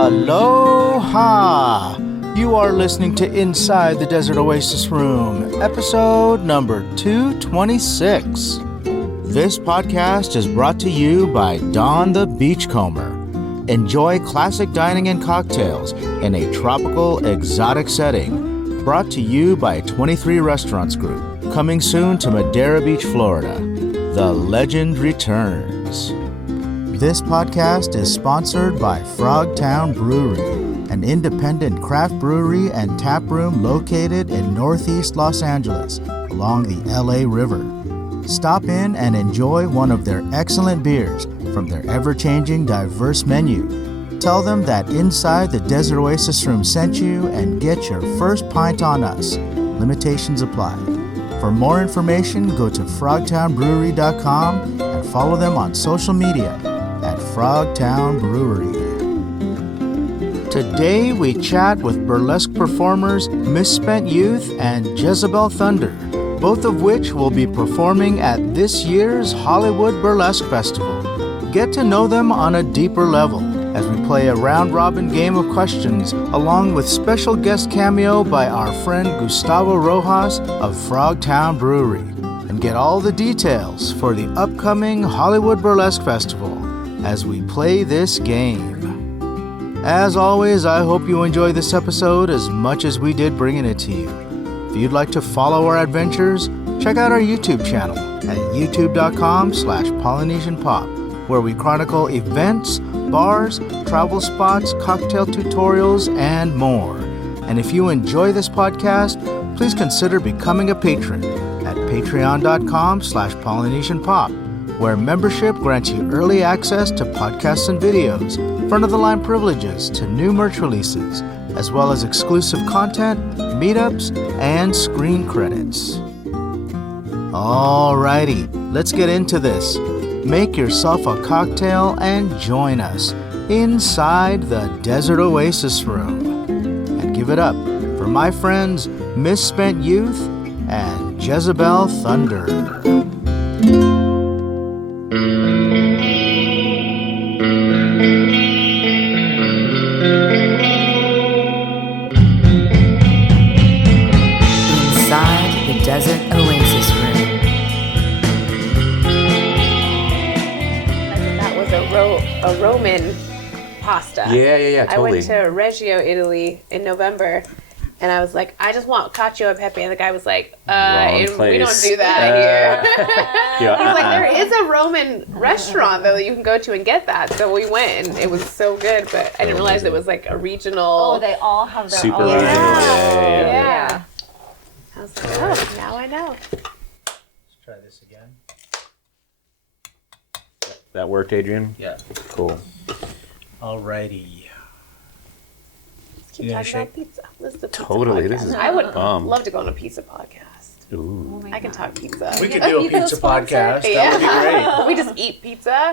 Aloha! You are listening to Inside the Desert Oasis Room, episode number 226. This podcast is brought to you by Don the Beachcomber. Enjoy classic dining and cocktails in a tropical, exotic setting. Brought to you by 23 Restaurants Group. Coming soon to Madeira Beach, Florida. The legend returns. This podcast is sponsored by Frogtown Brewery, an independent craft brewery and tap room located in Northeast Los Angeles along the LA River. Stop in and enjoy one of their excellent beers from their ever-changing, diverse menu. Tell them that Inside the Desert Oasis Room sent you and get your first pint on us. Limitations apply. For more information, go to frogtownbrewery.com and follow them on social media at Frogtown Brewery. Today we chat with burlesque performers Misspent Youth and Jessabelle Thunder, both of which will be performing at this year's Hollywood Burlesque Festival. Get to know them on a deeper level as we play a round-robin game of questions along with special guest cameo by our friend Gustavo Rojas of Frogtown Brewery, and get all the details for the upcoming Hollywood Burlesque Festival as we play this game. As always, I hope you enjoy this episode as much as we did bringing it to you. If you'd like to follow our adventures, check out our YouTube channel at youtube.com/PolynesianPop, where we chronicle events, bars, travel spots, cocktail tutorials, and more. And if you enjoy this podcast, please consider becoming a patron at patreon.com/PolynesianPop, where membership grants you early access to podcasts and videos, front-of-the-line privileges to new merch releases, as well as exclusive content, meetups, and screen credits. Alrighty, let's get into this. Make yourself a cocktail and join us inside the Desert Oasis Room. And give it up for my friends Misspent Youth and Jessabelle Thunder. Inside the Desert Oasis Room. That was a Roman pasta. Yeah, totally. I went to Reggio, Italy in November, and I was like, I just want cacio e pepe. And the guy was like, we don't do that here. He's like, there is a Roman restaurant, though, that you can go to and get that. So we went, and it was so good, but I didn't realize it was like a regional. Oh, they all have their Super own. regional. Yeah. I was like, oh, now I know. Let's try this again. That worked, Adrian? Yeah. Cool. Alrighty. Keep You gonna talking about pizza. This is the pizza Totally, podcast. this is I would bomb. love to go on a pizza podcast. Ooh. I can talk pizza. We could do a pizza podcast. That would be great. We just eat pizza.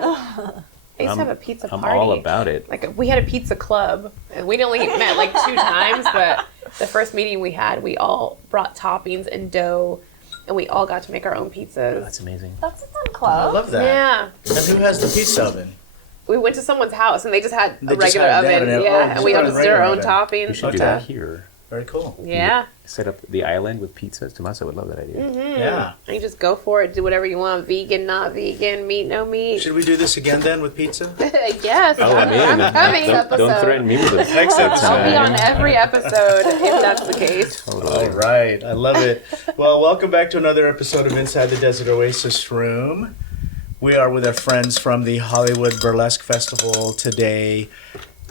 I used to have a pizza I'm party. all about it. Like we had a pizza club, and we'd only met like 2 times. But the first meeting we had, we all brought toppings and dough, and we all got to make our own pizzas. That's amazing. That's a fun I club. love that. Yeah, And who has the pizza oven? we went to someone's house, and they just had They a just regular had that, oven. and And we all just did our own regular oven. We toppings. should do that here. Very cool. Yeah. Set up the island with pizzas. Tommaso would love that idea. Yeah. And you just go for it. Do whatever you want. Vegan, not vegan. Meat, no meat. Should we do this again then with pizza? Yes. Oh, I'm in. I'm coming. Don't threaten me with it. Next episode. I'll be on every episode if that's the case. All right. I love it. Well, welcome back to another episode of Inside the Desert Oasis Room. We are with our friends from the Hollywood Burlesque Festival today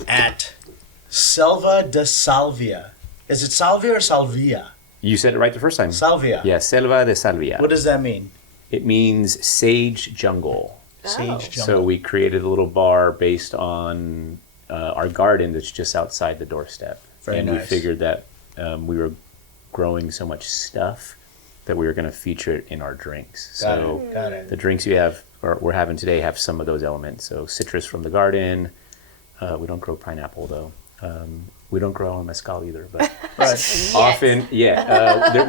at Selva de Salvia. Is it Salvia or Salvia? You said it right the first time. Salvia. Yeah, Selva de Salvia. What does that mean? It means sage jungle. Sage jungle. So we created a little bar based on our garden that's just outside the doorstep. Very and nice. we figured that we were growing so much stuff that we were going to feature it in our drinks. Got it. The drinks we're having today have some of those elements. So citrus from the garden. We don't grow pineapple though. We don't grow on mezcal either, but Right. often, we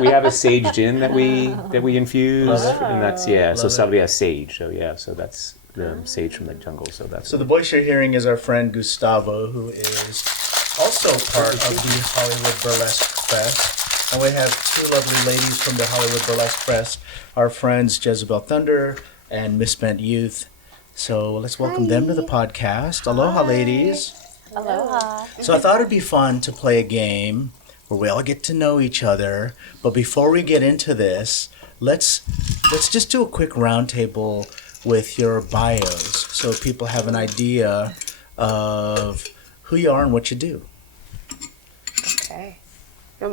have a sage gin that we infuse, and that's So Love it. Salvia has sage. So so that's the sage from the jungle. So that's So the voice you're hearing is our friend Gustavo, who is also part of the Hollywood Burlesque Fest. And we have two lovely ladies from the Hollywood Burlesque Fest, our friends Jessabelle Thunder and Misspent Youth. So let's welcome them to the podcast. Aloha, ladies. Aloha. So I thought it'd be fun to play a game where we all get to know each other. But before we get into this, let's just do a quick roundtable with your bios so people have an idea of who you are and what you do. Okay. Who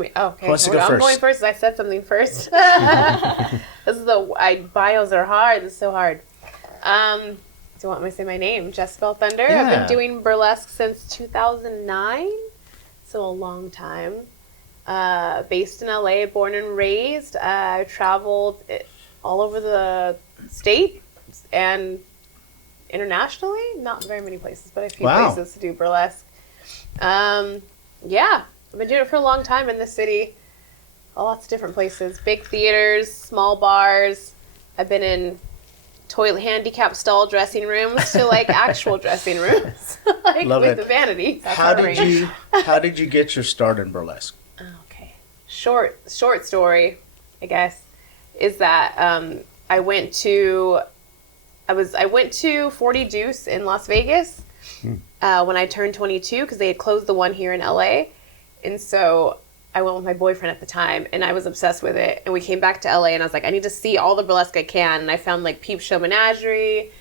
wants to go I'm first? going first. I said something first. Bios are hard. This is so hard. Do you want me to say my name? Jessabelle Thunder. Yeah. I've been doing burlesque since 2009, so a long time. Based in LA, born and raised. I traveled all over the state and internationally. Not very many places, but a few places to do burlesque. Yeah, I've been doing it for a long time in this city. Lots of different places. Big theaters, small bars. I've been in handicapped stall dressing rooms to like actual dressing rooms, like Love with it. the vanity. How did you get your start in burlesque? Okay. Short story, I guess, is that I went to 40 Deuce in Las Vegas when I turned 22 because they had closed the one here in LA, and so I went with my boyfriend at the time, and I was obsessed with it. And we came back to LA, and I was like, I need to see all the burlesque I can. And I found like Peep Show Menagerie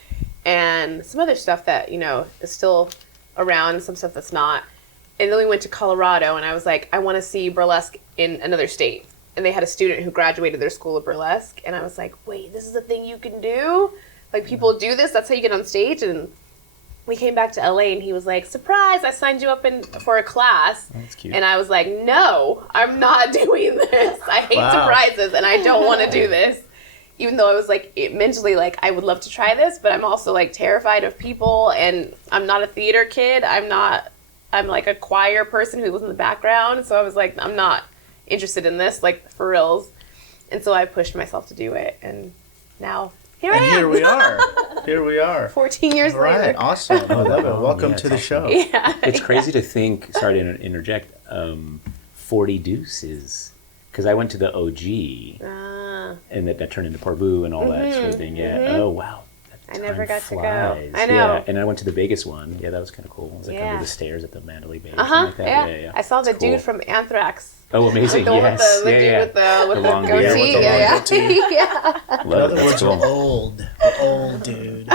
and some other stuff that is still around, some stuff that's not. And then we went to Colorado, and I was like, I want to see burlesque in another state. And they had a student who graduated their school of burlesque, and I was like, wait, this is a thing you can do? Like, people do this? That's how you get on stage? And we came back to LA, and he was like, surprise, I signed you up for a class. That's cute. And I was like, no, I'm not doing this. I hate surprises, and I don't want to do this. Even though I was like, mentally, like, I would love to try this, but I'm also like terrified of people, and I'm not a theater kid. I'm like a choir person who was in the background. So I was like, I'm not interested in this, like, for reals. And so I pushed myself to do it. And now here I am. Here we are. Here we are. 14 years All right. later. Awesome. I love it. Welcome yeah, to the awesome. show. Yeah. It's crazy to think, sorry to interject, 40 Deuces, because I went to the OG, and that turned into Parbu and all that sort of thing. Yeah. Oh, wow. I never got to go. Flies. I know. Yeah. And I went to the Vegas one. Yeah, that was kind of cool. It was like under the stairs at the Mandalay Bay. Like that. Yeah. I saw the dude from Anthrax. Oh, amazing. The one Yes. with the dude with the long goatee. beard. with the long goatee. Yeah. In other words, we're old. We're old, dude.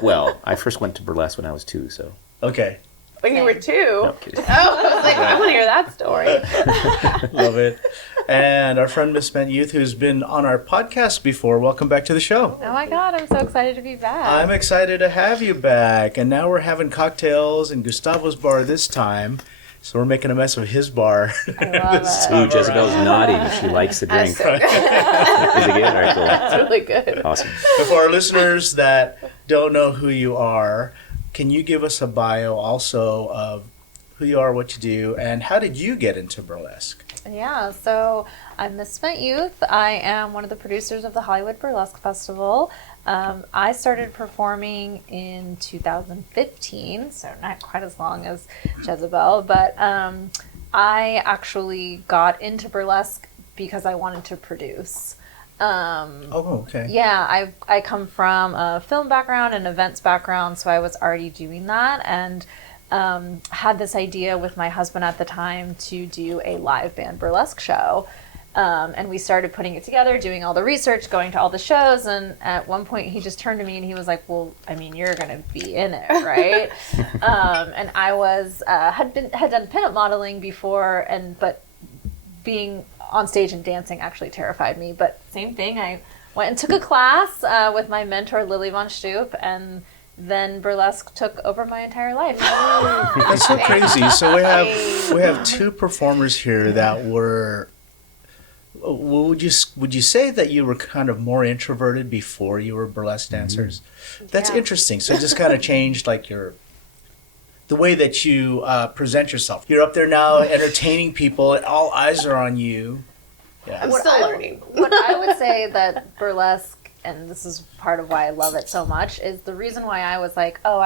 Well, I first went to burlesque when I was 2, so. Okay. When you were 2. No, I'm kidding. Oh, I was like, I want to hear that story. Love it. And our friend Misspent Youth, who's been on our podcast before, welcome back to the show. Oh my God, I'm so excited to be back. I'm excited to have you back. And now we're having cocktails in Gustavo's bar this time. So we're making a mess of his bar. I love it. Ooh, Jessabelle's nodding. She likes the drink. So good. Is it good? All right, cool. That's really good. Awesome. But for our listeners that don't know who you are, can you give us a bio also of who you are, what you do, and how did you get into burlesque? Yeah, so I'm Misspent Youth. I am one of the producers of the Hollywood Burlesque Festival. I started performing in 2015, so not quite as long as Jessabelle, but I actually got into burlesque because I wanted to produce. Okay. Yeah, I come from a film background and events background, so I was already doing that, and had this idea with my husband at the time to do a live band burlesque show. And we started putting it together, doing all the research, going to all the shows, and at one point he just turned to me and he was like, well, I mean, you're going to be in it, right? And I was had done pinup modeling before, but being on stage and dancing actually terrified me. But same thing, I went and took a class with my mentor, Lily Von Stoop, and then burlesque took over my entire life. That's so crazy. So we have two performers here that were. Would you say that you were kind of more introverted before you were burlesque dancers? That's interesting. So it just kind of changed like the way that you present yourself. You're up there now entertaining people, and all eyes are on you. Yeah. I'm still learning. What I would say that burlesque this is part of why I love it so much, is the reason why I was like, oh,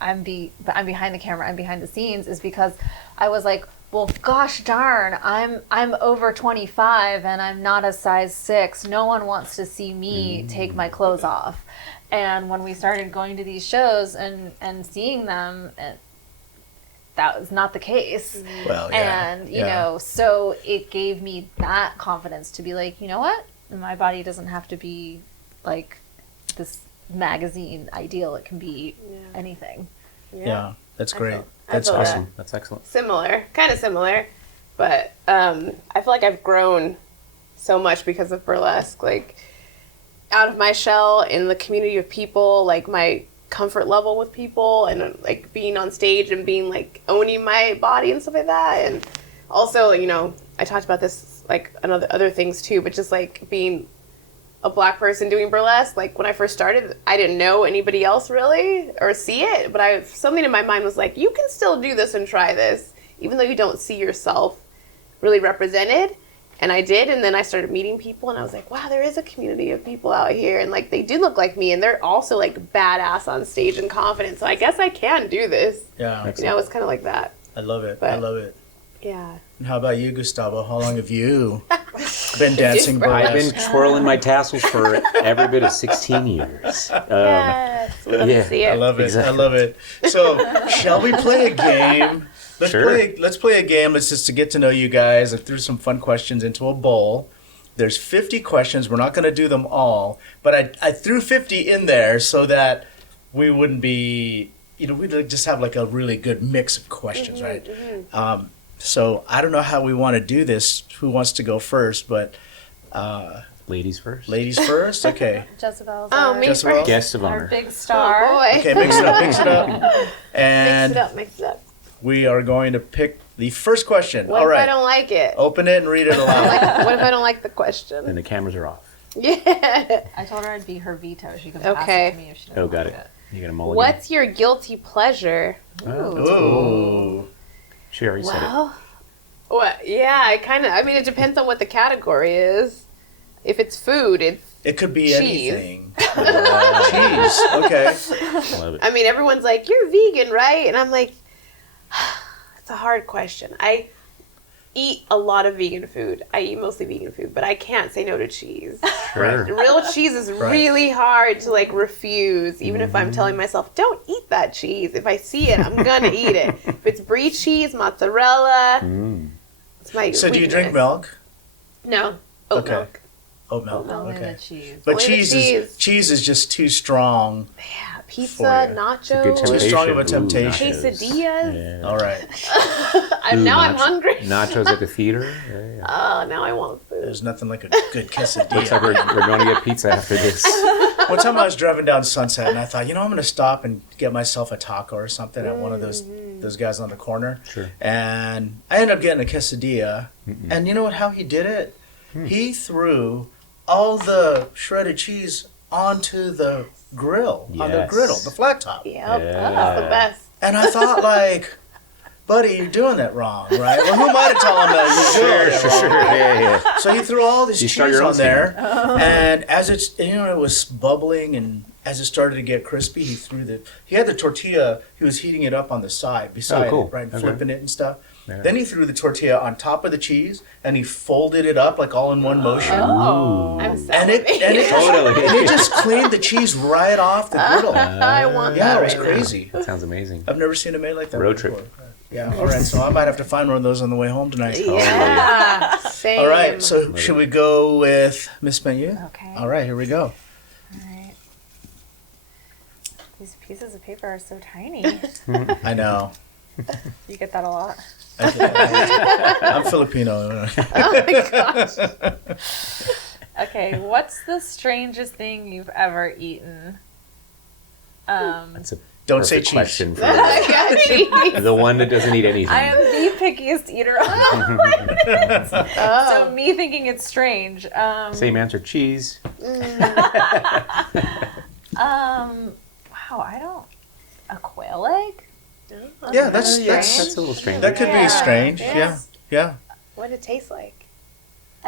I'm behind the camera, I'm behind the scenes, is because I was like, well, gosh darn, I'm over 25 and I'm not a size 6. No one wants to see me take my clothes off. And when we started going to these shows and seeing them, that was not the case. Well, yeah. And, you know, so it gave me that confidence to be like, you know what? My body doesn't have to be like this magazine ideal. It can be anything. Yeah, that's great. I That's feel awesome. That's excellent. Kind of similar, but I feel like I've grown so much because of burlesque. Like, out of my shell in the community of people, like my comfort level with people, and like being on stage and being like owning my body and stuff like that. And also, you know, I talked about this like other things too, but just like being a Black person doing burlesque, like when I first started, I didn't know anybody else really or see it, but something in my mind was like, you can still do this and try this, even though you don't see yourself really represented. And I did, and then I started meeting people, and I was like, wow, there is a community of people out here, and like they do look like me, and they're also like badass on stage and confident, so I guess I can do this. Yeah. You know, it's kind of like that. I love it. But- I love it. Yeah. And how about you, Gustavo? How long have you been dancing Different. I've burlesque? been twirling my tassels for every bit of 16 years. Yes. Let me see it. I love it. Exactly. I love it. So, shall we play a game? Let's Sure. play a game. Let's just to get to know you guys. I threw some fun questions into a bowl. There's 50 questions. We're not going to do them all, but I threw 50 in there so that we wouldn't be, you know, we'd just have like a really good mix of questions, right? So I don't know how we want to do this. Who wants to go first? But Ladies first. ladies first. Okay. Jessabelle's Oh, me Jessabelle? first. Guest of our honor. big star. Oh, boy. Okay, mix it up. Mix it up. Mix And it up, mix it up. we are going to pick the first question. What All if I right. don't like it? Open it and read it aloud. What if I don't like the question? And the cameras are off. Yeah. I told her I'd be her veto. She could Okay. pass it to me if she doesn't Oh, got like it. You got a mulligan? What's your guilty pleasure? Ooh. She already said it. Well, what? Yeah, I mean, it depends on what the category is. If it's food, It could be Cheese. anything. Cheese. Okay. Love it. I mean, everyone's like, you're vegan, right? And I'm like, it's a hard question. I eat a lot of vegan food. I eat mostly vegan food, but I can't say no to cheese. Sure. Real cheese is Right. really hard to like refuse, even if I'm telling myself, don't eat that cheese. If I see it, I'm gonna eat it. If it's brie cheese, mozzarella, it's my So do you drink weakness. milk? No. Oat Okay. milk. Oat milk. Only Okay. the cheese. But Only the cheese is just too strong. Yeah, pizza, For you. It's a good nachos, Too strong of a temptation. temptation. quesadillas. All right. Now I'm Nacho- hungry. Nachos at the theater. Yeah. Oh, now I want food. There's nothing like a good quesadilla. Looks like we're going to get pizza after this. One time I was driving down Sunset and I thought, you know, I'm going to stop and get myself a taco or something at one of those guys on the corner. Sure. And I ended up getting a quesadilla. And you know what? How he did it? He threw all the shredded cheese onto the grill, on the Yes. griddle, the flat top. Yep, Yeah. that's the best. And I thought, like, buddy, you're doing that wrong, right? Well, who am I to tell him that you're doing it wrong? Yeah. So he threw all this You start cheese your own on there, and as it's, you know, it was bubbling, and as it started to get crispy, he had the tortilla, he was heating it up on the side, beside cool. it, right, Okay. flipping it and stuff. Yeah. Then he threw the tortilla on top of the cheese, and he folded it up like all in one motion. Oh. I'm so And it Totally. and it just cleaned the cheese right off the griddle. I want Yeah, that it was right now. crazy. That sounds amazing. I've never seen it made like that Road before. trip. Yeah, all right, so I might have to find one of those on the way home tonight. Yeah, same. All right, so should we go with Miss Menu? Okay. All right, here we go. All right. These pieces of paper are so tiny. I know. You get that a lot. I'm Filipino. Oh my gosh. Okay, what's the strangest thing you've ever eaten? That's a Don't say perfect cheese. question for I the one that doesn't eat anything. I am the pickiest eater on the planet. So me thinking it's strange. Same answer, cheese. Wow, I don't. A quail egg? Yeah, that's That's a little strange. that could be Yeah. strange. Yeah. Yeah. What did it taste like?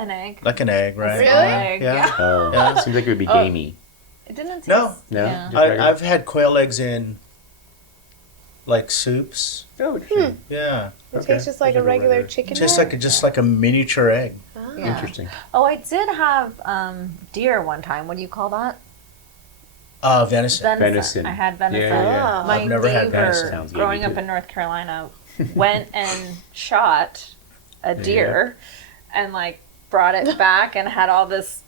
An egg. Like an egg, right? Really? Egg, Yeah. Oh, it seems like it would be gamey. It didn't taste... No. No? Yeah. Just regular? I've had quail eggs in, like, soups. Oh, interesting. Yeah. It tastes just like a regular chicken egg. Just like a miniature egg. Yeah. Interesting. Oh, I did have deer one time. What do you call that? Venison. Venison. I had venison. Yeah. My I've never had neighbor, venison. Sounds growing gamey, up too. in North Carolina, went and shot a deer and like brought it back and had all this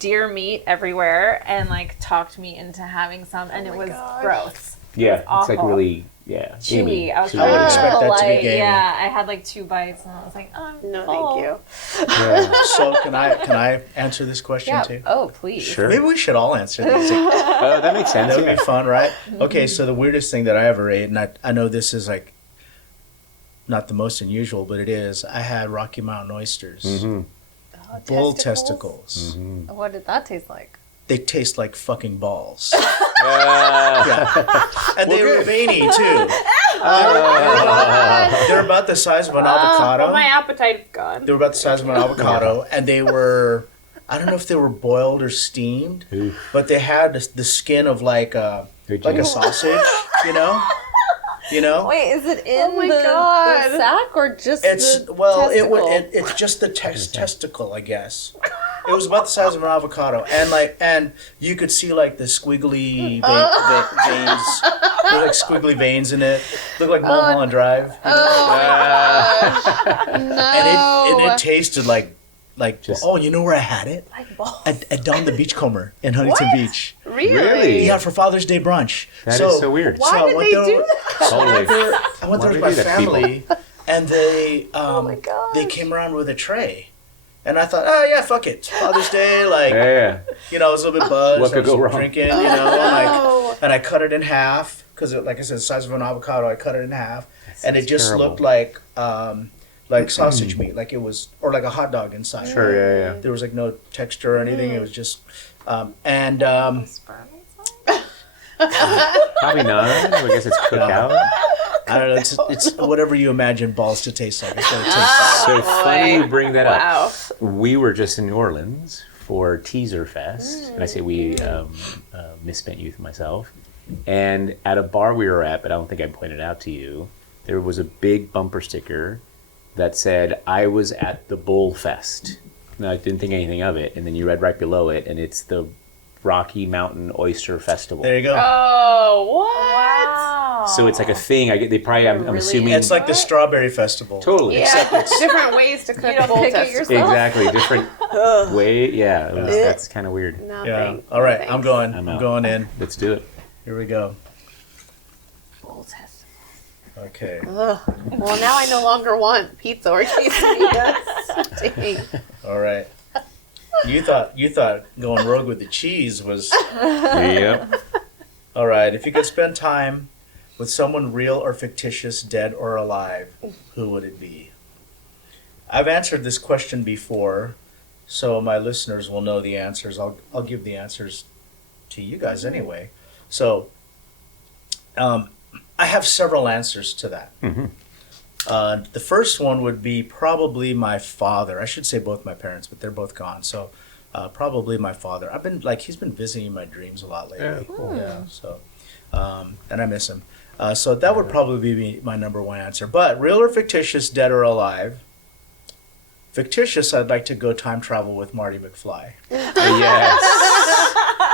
deer meat everywhere and like talked me into having some, and it was gross. Yeah, It was it's like awful. really, Chewy. gamey. I was Chewy. I would trying expect be that to be polite. gamey. Yeah, I had like 2 bites and I was like, oh, I'm No, full. thank you. Yeah. So can I answer this question Yeah. too? Oh, please. Sure. Maybe we should all answer these. Oh, that makes sense. That would Yeah. be fun, right? Okay, so the weirdest thing that I ever ate, and I know this is like not the most unusual, but it is. I had Rocky Mountain oysters, Mhm. bull testicles. What did that taste like? They taste like fucking balls. Yeah. Yeah, and they were good. veiny too. They're about the size of an avocado. Well, my appetite's gone. They were about the size of an avocado, and they were, I don't know if they were boiled or steamed, Ooh. but they had the skin of like a sausage, you know? Wait, is it in my the God. sack or just It's the well, testicle? it's just the testicle, I guess. It was about the size of an avocado, and you could see like the squiggly veins. There were like squiggly veins in it. Looked like Mulholland Drive. You know? And it tasted like you know where I had it? Like balls. At Don the Beachcomber in Huntington Beach. Really? Yeah, for Father's Day brunch. That is so weird. Why So I did went they there- do that? Totally. I went there Why with do my they do that, people? family, and they my gosh. they came around with a tray, and I thought, oh yeah, fuck it, it's Father's Day, like Yeah. you know, I was a little bit buzzed. What could I was go wrong? Drinking, you know, and I cut it in half because, like I said, the size of an avocado. I cut it in half, and it just terrible. looked like sausage meat, like it was, or like a hot dog inside. Sure, yeah. There was like no texture or anything. It was just, Sperm inside? Probably not. I guess it's cooked out. I don't know. It's whatever you imagine balls to taste like. It's what it tastes like. So funny you bring that Wow. up. We were just in New Orleans for Teaser Fest, and I say we, misspent youth and myself. And at a bar we were at, but I don't think I pointed out to you, there was a big bumper sticker that said, "I was at the Bull Fest." And I didn't think anything of it, and then you read right below it, and it's the Rocky Mountain Oyster Festival. There you go. Oh, what? Wow. So it's like a thing. I'm Really? assuming It's like the Strawberry Festival. totally. Yeah, different ways to cook You don't bull pick it testicles. yourself? Exactly, different way. Yeah, that's kind of weird. No, Yeah. thanks. All right, No, I'm thanks. going. I'm I'm out. going in. Let's do it. Here we go. Bull testicles. Okay. Ugh. Well, now I no longer want pizza or quesadillas. Dang. All right. You thought going rogue with the cheese was Yep. all right. If you could spend time with someone real or fictitious, dead or alive, who would it be? I've answered this question before, so my listeners will know the answers. I'll give the answers to you guys anyway. So, I have several answers to that. Mhm. The first one would be probably my father. I should say both my parents, but they're both gone. So, probably my father. He's been visiting my dreams a lot lately. Yeah, cool. Yeah, so, and I miss him. So that would probably be my number one answer. But real or fictitious, dead or alive? Fictitious, I'd like to go time travel with Marty McFly. Yes.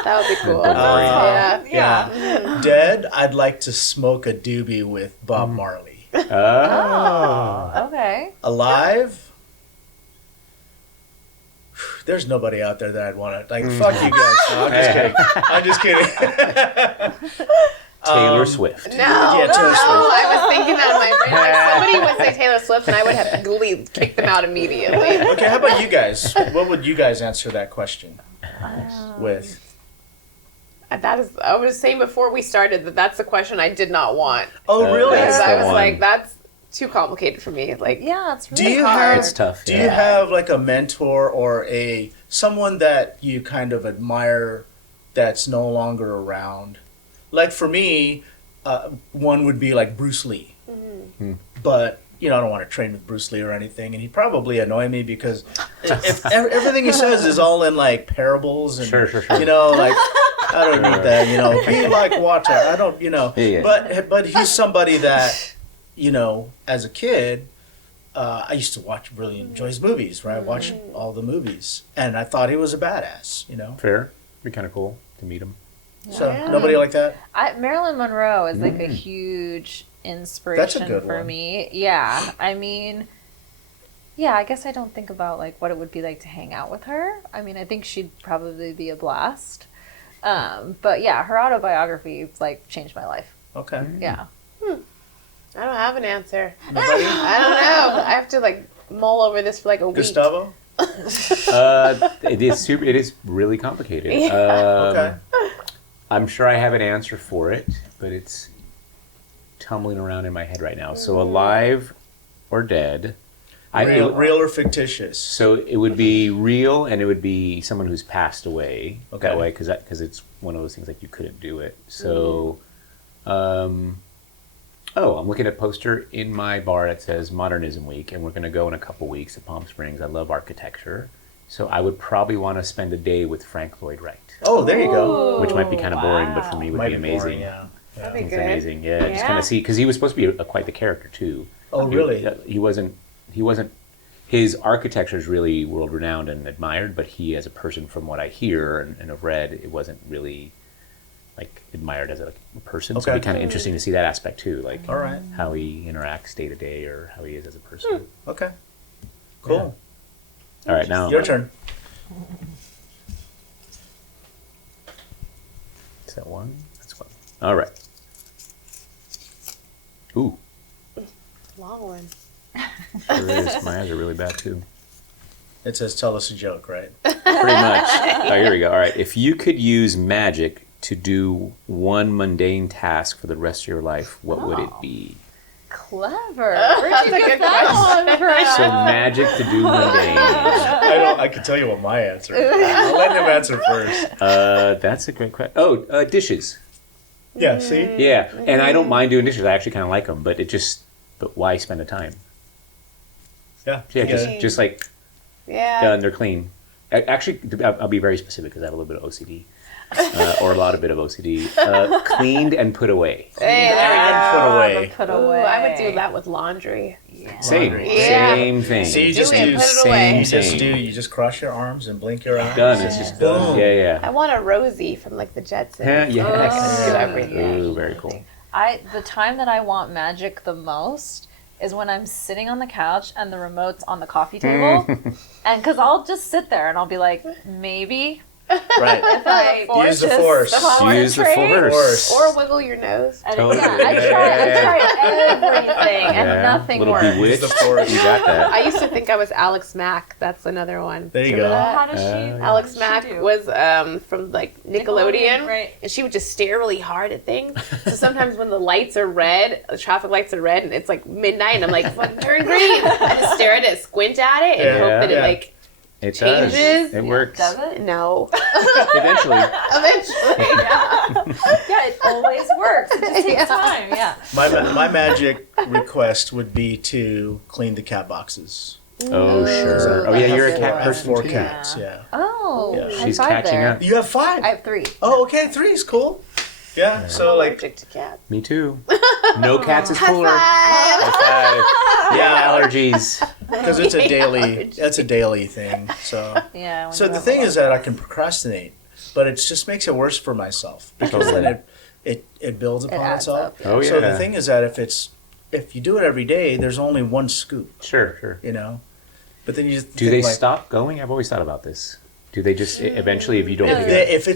That would be cool. DeLorean. Yeah. Dead, I'd like to smoke a doobie with Bob Marley. Oh. Okay. Alive, there's nobody out there that I'd want to, like, fuck you guys. No, I'm just kidding. Taylor Swift. No, Yeah, Taylor Swift. I was thinking that in my brain. Like somebody would say Taylor Swift, and I would have kicked them out immediately. Okay, how about you guys? What would you guys answer that question with? That is, I was saying before we started that's the question I did not want. Oh, really? That's Because I the was one. like, that's too complicated for me. Like, Yeah, it's Do really you hard. have- It's tough. Do yeah. you have like a mentor or someone that you kind of admire that's no longer around? Like for me, one would be like Bruce Lee, but I don't want to train with Bruce Lee or anything, and he'd probably annoy me because if everything he says is all in like parables and Sure. Like I don't need that, be like water. I don't, Yeah. But he's somebody that, as a kid, I used to really enjoy his movies, right? I watched all the movies, and I thought he was a badass, Fair. Be kind of cool to meet him. So nobody like that. Marilyn Monroe is like a huge inspiration for one. me. Yeah, I mean, I guess I don't think about like what it would be like to hang out with her. I mean, I think she'd probably be a blast. But yeah, her autobiography like changed my life. Okay. Yeah. I don't have an answer. Nobody? I don't know. I have to like mull over this for like a week. Gustavo? It is really complicated. Okay. I'm sure I have an answer for it, but it's tumbling around in my head right now. So alive or dead? Real or fictitious? So it would be real, and it would be someone who's passed away that way, because it's one of those things like you couldn't do it. So, I'm looking at a poster in my bar that says Modernism Week, and we're going to go in a couple weeks to Palm Springs. I love architecture, so I would probably want to spend a day with Frank Lloyd Wright. Oh, there you go. Which might be kind of boring, but for me would be amazing. Boring, yeah. That'd be It's good. amazing, yeah. Just kind of see, because he was supposed to be quite the character too. Oh, really? He wasn't. His architecture is really world renowned and admired, but he, as a person, from what I hear and have read, it wasn't really like admired as a person. So it'd be kind of interesting to see that aspect too, like All right. how he interacts day to day or how he is as a person. Okay. Cool. All right, now Your turn. Is that one? That's one. All right. Ooh, Long one. sure is. My eyes are really bad too. It says tell us a joke, right? Pretty much. Oh, here we go. All right. If you could use magic to do one mundane task for the rest of your life, what would it be? Clever. Where'd you get that one from? So magic to do mundane. I can tell you what my answer is. I'll let him answer first. That's a great question. Oh, dishes. Yeah, see? Yeah, and I don't mind doing dishes. I actually kind of like them, but but why spend the time? Yeah. Yeah, just like Yeah. done. They're clean. Actually, I'll be very specific because I have a little bit of OCD, or a lot of bit of OCD. Cleaned and put away. Hey, there we go. Put away. Put Ooh, away. I would do that with laundry. Same, Yeah. same thing. See, you Do just it, do put it away. you just cross your arms and blink your eyes. Done. It's just done. Boom. Yeah. I want a Rosie from like the Jetsons. Yeah, yes. Do everything. Ooh, very cool. The time that I want magic the most is when I'm sitting on the couch and the remote's on the coffee table. And because I'll just sit there and I'll be like, maybe Right. if I Use the force. Use the force. Or wiggle your nose. And Totally. yeah, I tried everything and Yeah. nothing Little worked. bewitched. Use the force. You got that. I used to think I was Alex Mack. That's another one. There you Remember go. that? How does she? Alex what does she Mack do? was from like Nickelodeon, right. and she would just stare really hard at things. So sometimes when the lights are red, the traffic lights are red, and it's like midnight, and I'm like, "Fuck, turn green." I just stare at it, squint at it, and Yeah. hope that it Yeah. like It changes. does. It works. Does it? no. Eventually. Eventually, yeah. Yeah, it always works. It just takes time. Yeah. My magic request would be to clean the cat boxes. Oh, sure. Oh, yeah, you're a I cat have person four too. cats, yeah. Oh, Yeah. I She's have 5 catching there. up. You have 5? I have 3. Oh, okay, 3 is cool. Yeah, so I'm like, allergic to cats. Me too. No cats is cooler. Five. High five. Yeah. Allergies. because it's a daily thing. So Yeah. when so you the have thing a is lot. that I can procrastinate, but it just makes it worse for myself because Totally. then it builds upon adds itself. up. Oh, So the yeah. thing is that if you do it every day, there's only one scoop, Sure. you know. But then you just Do think they like, stop going? I've always thought about this. Do they just eventually, if you don't No, pick They, it up? if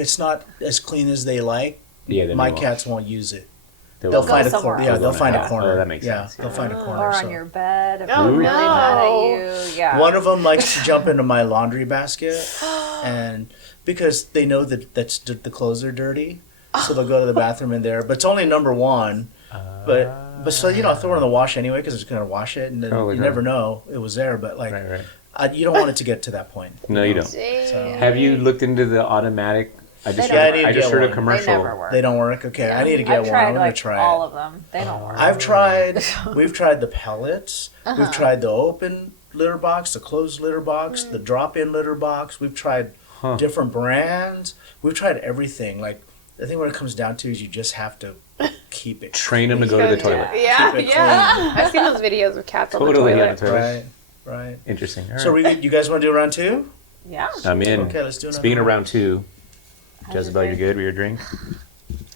it's not as clean as they like, Yeah, then my they won't. cats won't use it. They'll They'll go find a somewhere corner. Yeah, else. they'll find a Yeah. corner. Oh, that makes yeah, sense. they'll find a corner. Or on so. your bed if Oh, they're really mad at no. you. Yeah. One of them likes to jump into my laundry basket, and because they know that the clothes are dirty, so they'll go to the bathroom in there. But it's only number 1. But so I throw it in the wash anyway because it's gonna wash it, and then Totally you right. never know it was there. But like, Right. you don't want it to get to that point. No, you don't. So, Have you looked into the automatic I just I just heard a one. commercial. They never work. They don't work? Okay, I need to get I've one. tried I'm going like to try all it. of them. They don't work. We've tried the pellets. We've tried the open litter box, the closed litter box, the drop-in litter box. We've tried different brands. We've tried everything. Like, I think what it comes down to is you just have to keep it Train them to go to the toilet. Yeah, Keep it yeah. I've seen those videos of cats on the Totally on toilet. the toilet. Right. Interesting. All right. So you guys want to do round 2? Yeah. I'm in. Okay, let's do another Speaking of one. round 2, Jessabelle, you're good with your drink?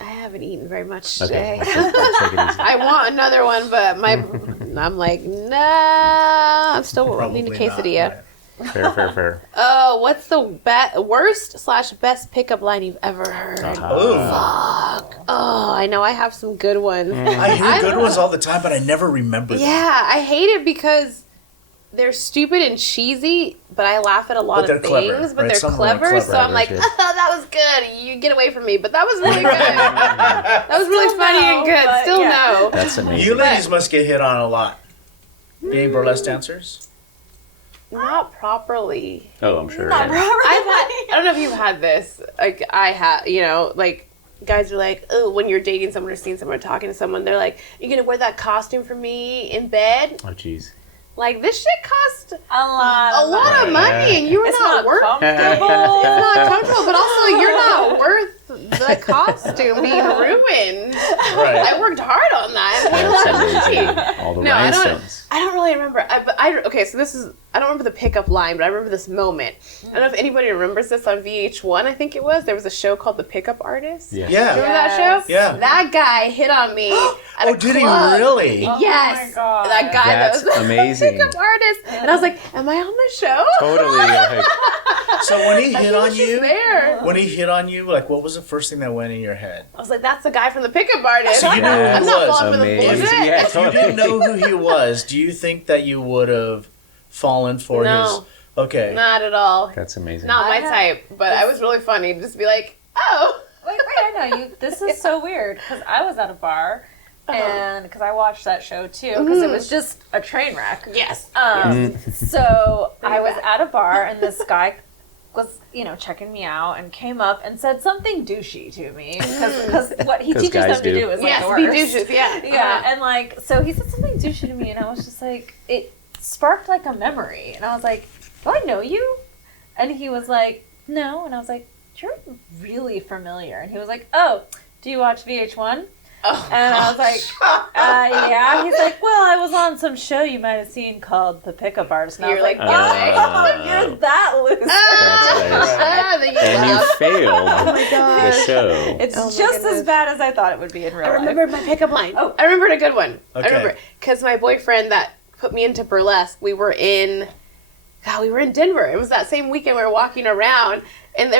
I haven't eaten very much Okay. today. Let's take it easy. I want another one, but I'm like, nah. I'm still Probably needing a quesadilla. not. Fair. Oh, what's the worst/best pickup line you've ever heard? Oh, Oh, I know I have some good ones. I hear good ones all the time, but I never remember them. Yeah, I hate it because they're stupid and cheesy, but I laugh at a lot But of they're clever, things. But right? they're Some of them are clever, clever. so I'm like, Right, oh, that was good. You get away from me, but that was really good. That was really funny and good. but Still yeah. no. That's amazing. You ladies must get hit on a lot. Being burlesque dancers? Not properly. Oh, I'm sure. Not yeah. I don't know if you've had this. Like I have, like guys are like, oh, when you're dating someone or seeing someone or talking to someone, they're like, "You gonna wear that costume for me in bed?" Oh, jeez. Like this shit cost A lot of money, and you're It's not not worth. comfortable. It's not comfortable, but also you're not worth the costume being ruined. Right. I worked hard on that. I paid a lot of That's money. amazing. All the No, I rhinestones. don't really remember. Okay, so I don't remember the pickup line, but I remember this moment. I don't know if anybody remembers this on VH1, I think it was. There was a show called The Pickup Artist. Yeah. Yeah. Remember that show? Yeah. That guy hit on me at a Did he club. really? Yes. Oh my God. That guy That's that was amazing. a pickup artist. And I was like, am I on the show? Totally. Like, So when he hit on Just you, there. when he hit on you, like, what was the first thing that went in your head? I was like, that's the guy from The Pickup Artist. So you knew who I'm it not was. falling for the amazing. bullshit. Yeah, If you totally. didn't know who he was, do you think that you would have fallen for No. his... Okay. Not at all. That's amazing. Not my I have- type, but I was really funny to just be like, oh. Wait, I know you. This is so weird because I was at a bar and because I watched that show too because it was just a train wreck. Yes. So I was bad. at a bar and this guy was, checking me out and came up and said something douchey to me because what he 'Cause teaches guys them to do. do is like Yes, the be worst. douches, yeah. Yeah, and so he said something douchey to me, and I was just like, it sparked like a memory, and I was like, do I know you? And he was like, no, and I was like, you're really familiar, and he was like, oh, do you watch VH1? Oh, And I was like, yeah. He's like, well, I was on some show you might have seen called The Pickup Artist. And I You're was like, like, oh, you're that loose. That's hilarious. And you failed the show. It's Oh my just as goodness. bad as I thought it would be in real I life. remembered my pickup line. Oh. I remembered a good one. Okay. I remember because my boyfriend that put me into burlesque, we were in Denver. It was that same weekend we were walking around, and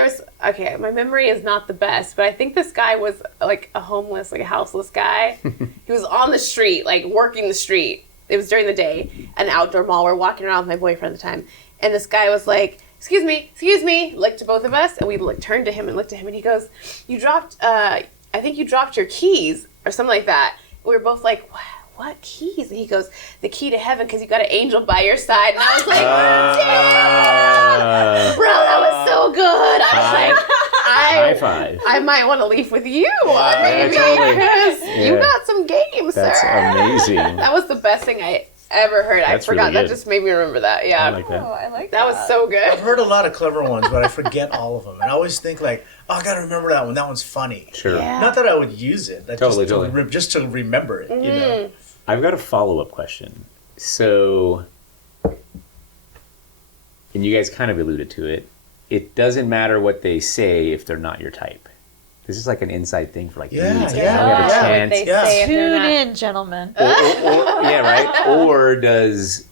my memory is not the best, but I think this guy was like a homeless, like a houseless guy. He was on the street, like working the street. It was during the day, at an outdoor mall. We're walking around with my boyfriend at the time, and this guy was like, excuse me, looked to both of us, and we turned to him and looked at him, and he goes, I think you dropped your keys, or something like that. We were both like, what keys? And he goes, the key to heaven, because you got an angel by your side. And I was like, damn! Bro, that was so good. I was like, High five. I might want to leave with you, maybe, totally. because you Yeah. got some game, That's sir. amazing. That was the best thing I ever heard. I That's forgot. really That good. just made me remember that. Yeah. I like that. Oh, I like That was so I've good. heard a lot of clever ones, but I forget all of them. And I always think like, oh, I gotta remember that one. That one's funny. Sure. Yeah. Not that I would use it. Totally. Just to remember it, you know. I've got a follow-up question. So, and you guys kind of alluded to it, it doesn't matter what they say if they're not your type. This is like an inside thing for like Yeah, dudes. yeah, Now we have a yeah. chance. They Yeah. say if they're Tune not- in, gentlemen. Or, yeah, right. Or does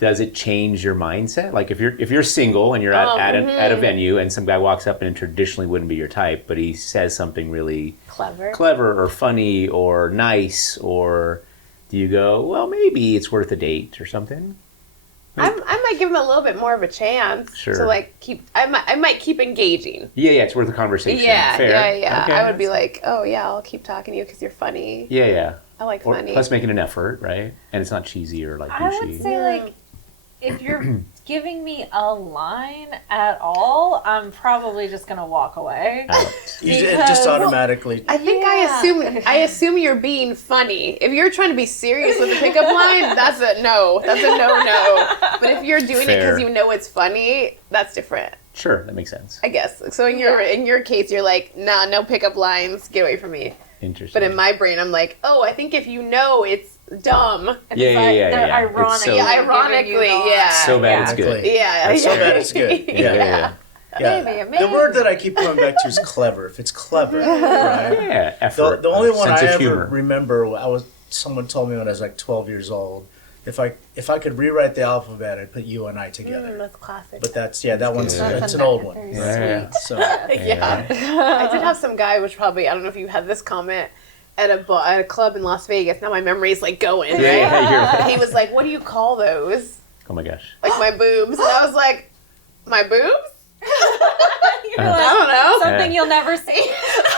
it change your mindset? Like if you're single and you're at a venue and some guy walks up and traditionally wouldn't be your type, but he says something really clever or funny or nice, or do you go, well, maybe it's worth a date or something? I might give him a little bit more of a chance Sure. to like keep. I might keep engaging. Yeah, it's worth a conversation. Yeah, Fair. yeah. Okay, I would be that's- like, oh yeah, I'll keep talking to you because you're funny. Yeah. I like Or funny. plus making an effort, right? And it's not cheesy or like douchey. I would say, like, if you're giving me a line at all, I'm probably just gonna walk away. It just automatically. I think I assume you're being funny. If you're trying to be serious with a pickup line, that's a no. That's a no. But if you're doing it because you know it's funny, that's different. Sure, that makes sense. I guess. So in your case, you're like, nah, no pickup lines. Get away from me. Interesting. But in my brain, I'm like, oh, I think if you know it's dumb. And Yeah. Ironic. Ironically, yeah. So bad it's good. Yeah. So bad it's good. Yeah. Maybe. The word that I keep coming back to is clever. If it's clever, right? Yeah, effort. The only one I ever humor. remember, someone told me when I was like 12 years old, if I could rewrite the alphabet, I'd put you and I together. That's classic. But that's an old one. Yeah. So Yeah. I did have some guy, which probably, I don't know if you had this comment, at a club in Las Vegas. Now my memory is like going, right? Yeah, He was like, what do you call those? Oh my gosh. Like my boobs. And I was like, my boobs? You're like, I don't know. something you'll never see.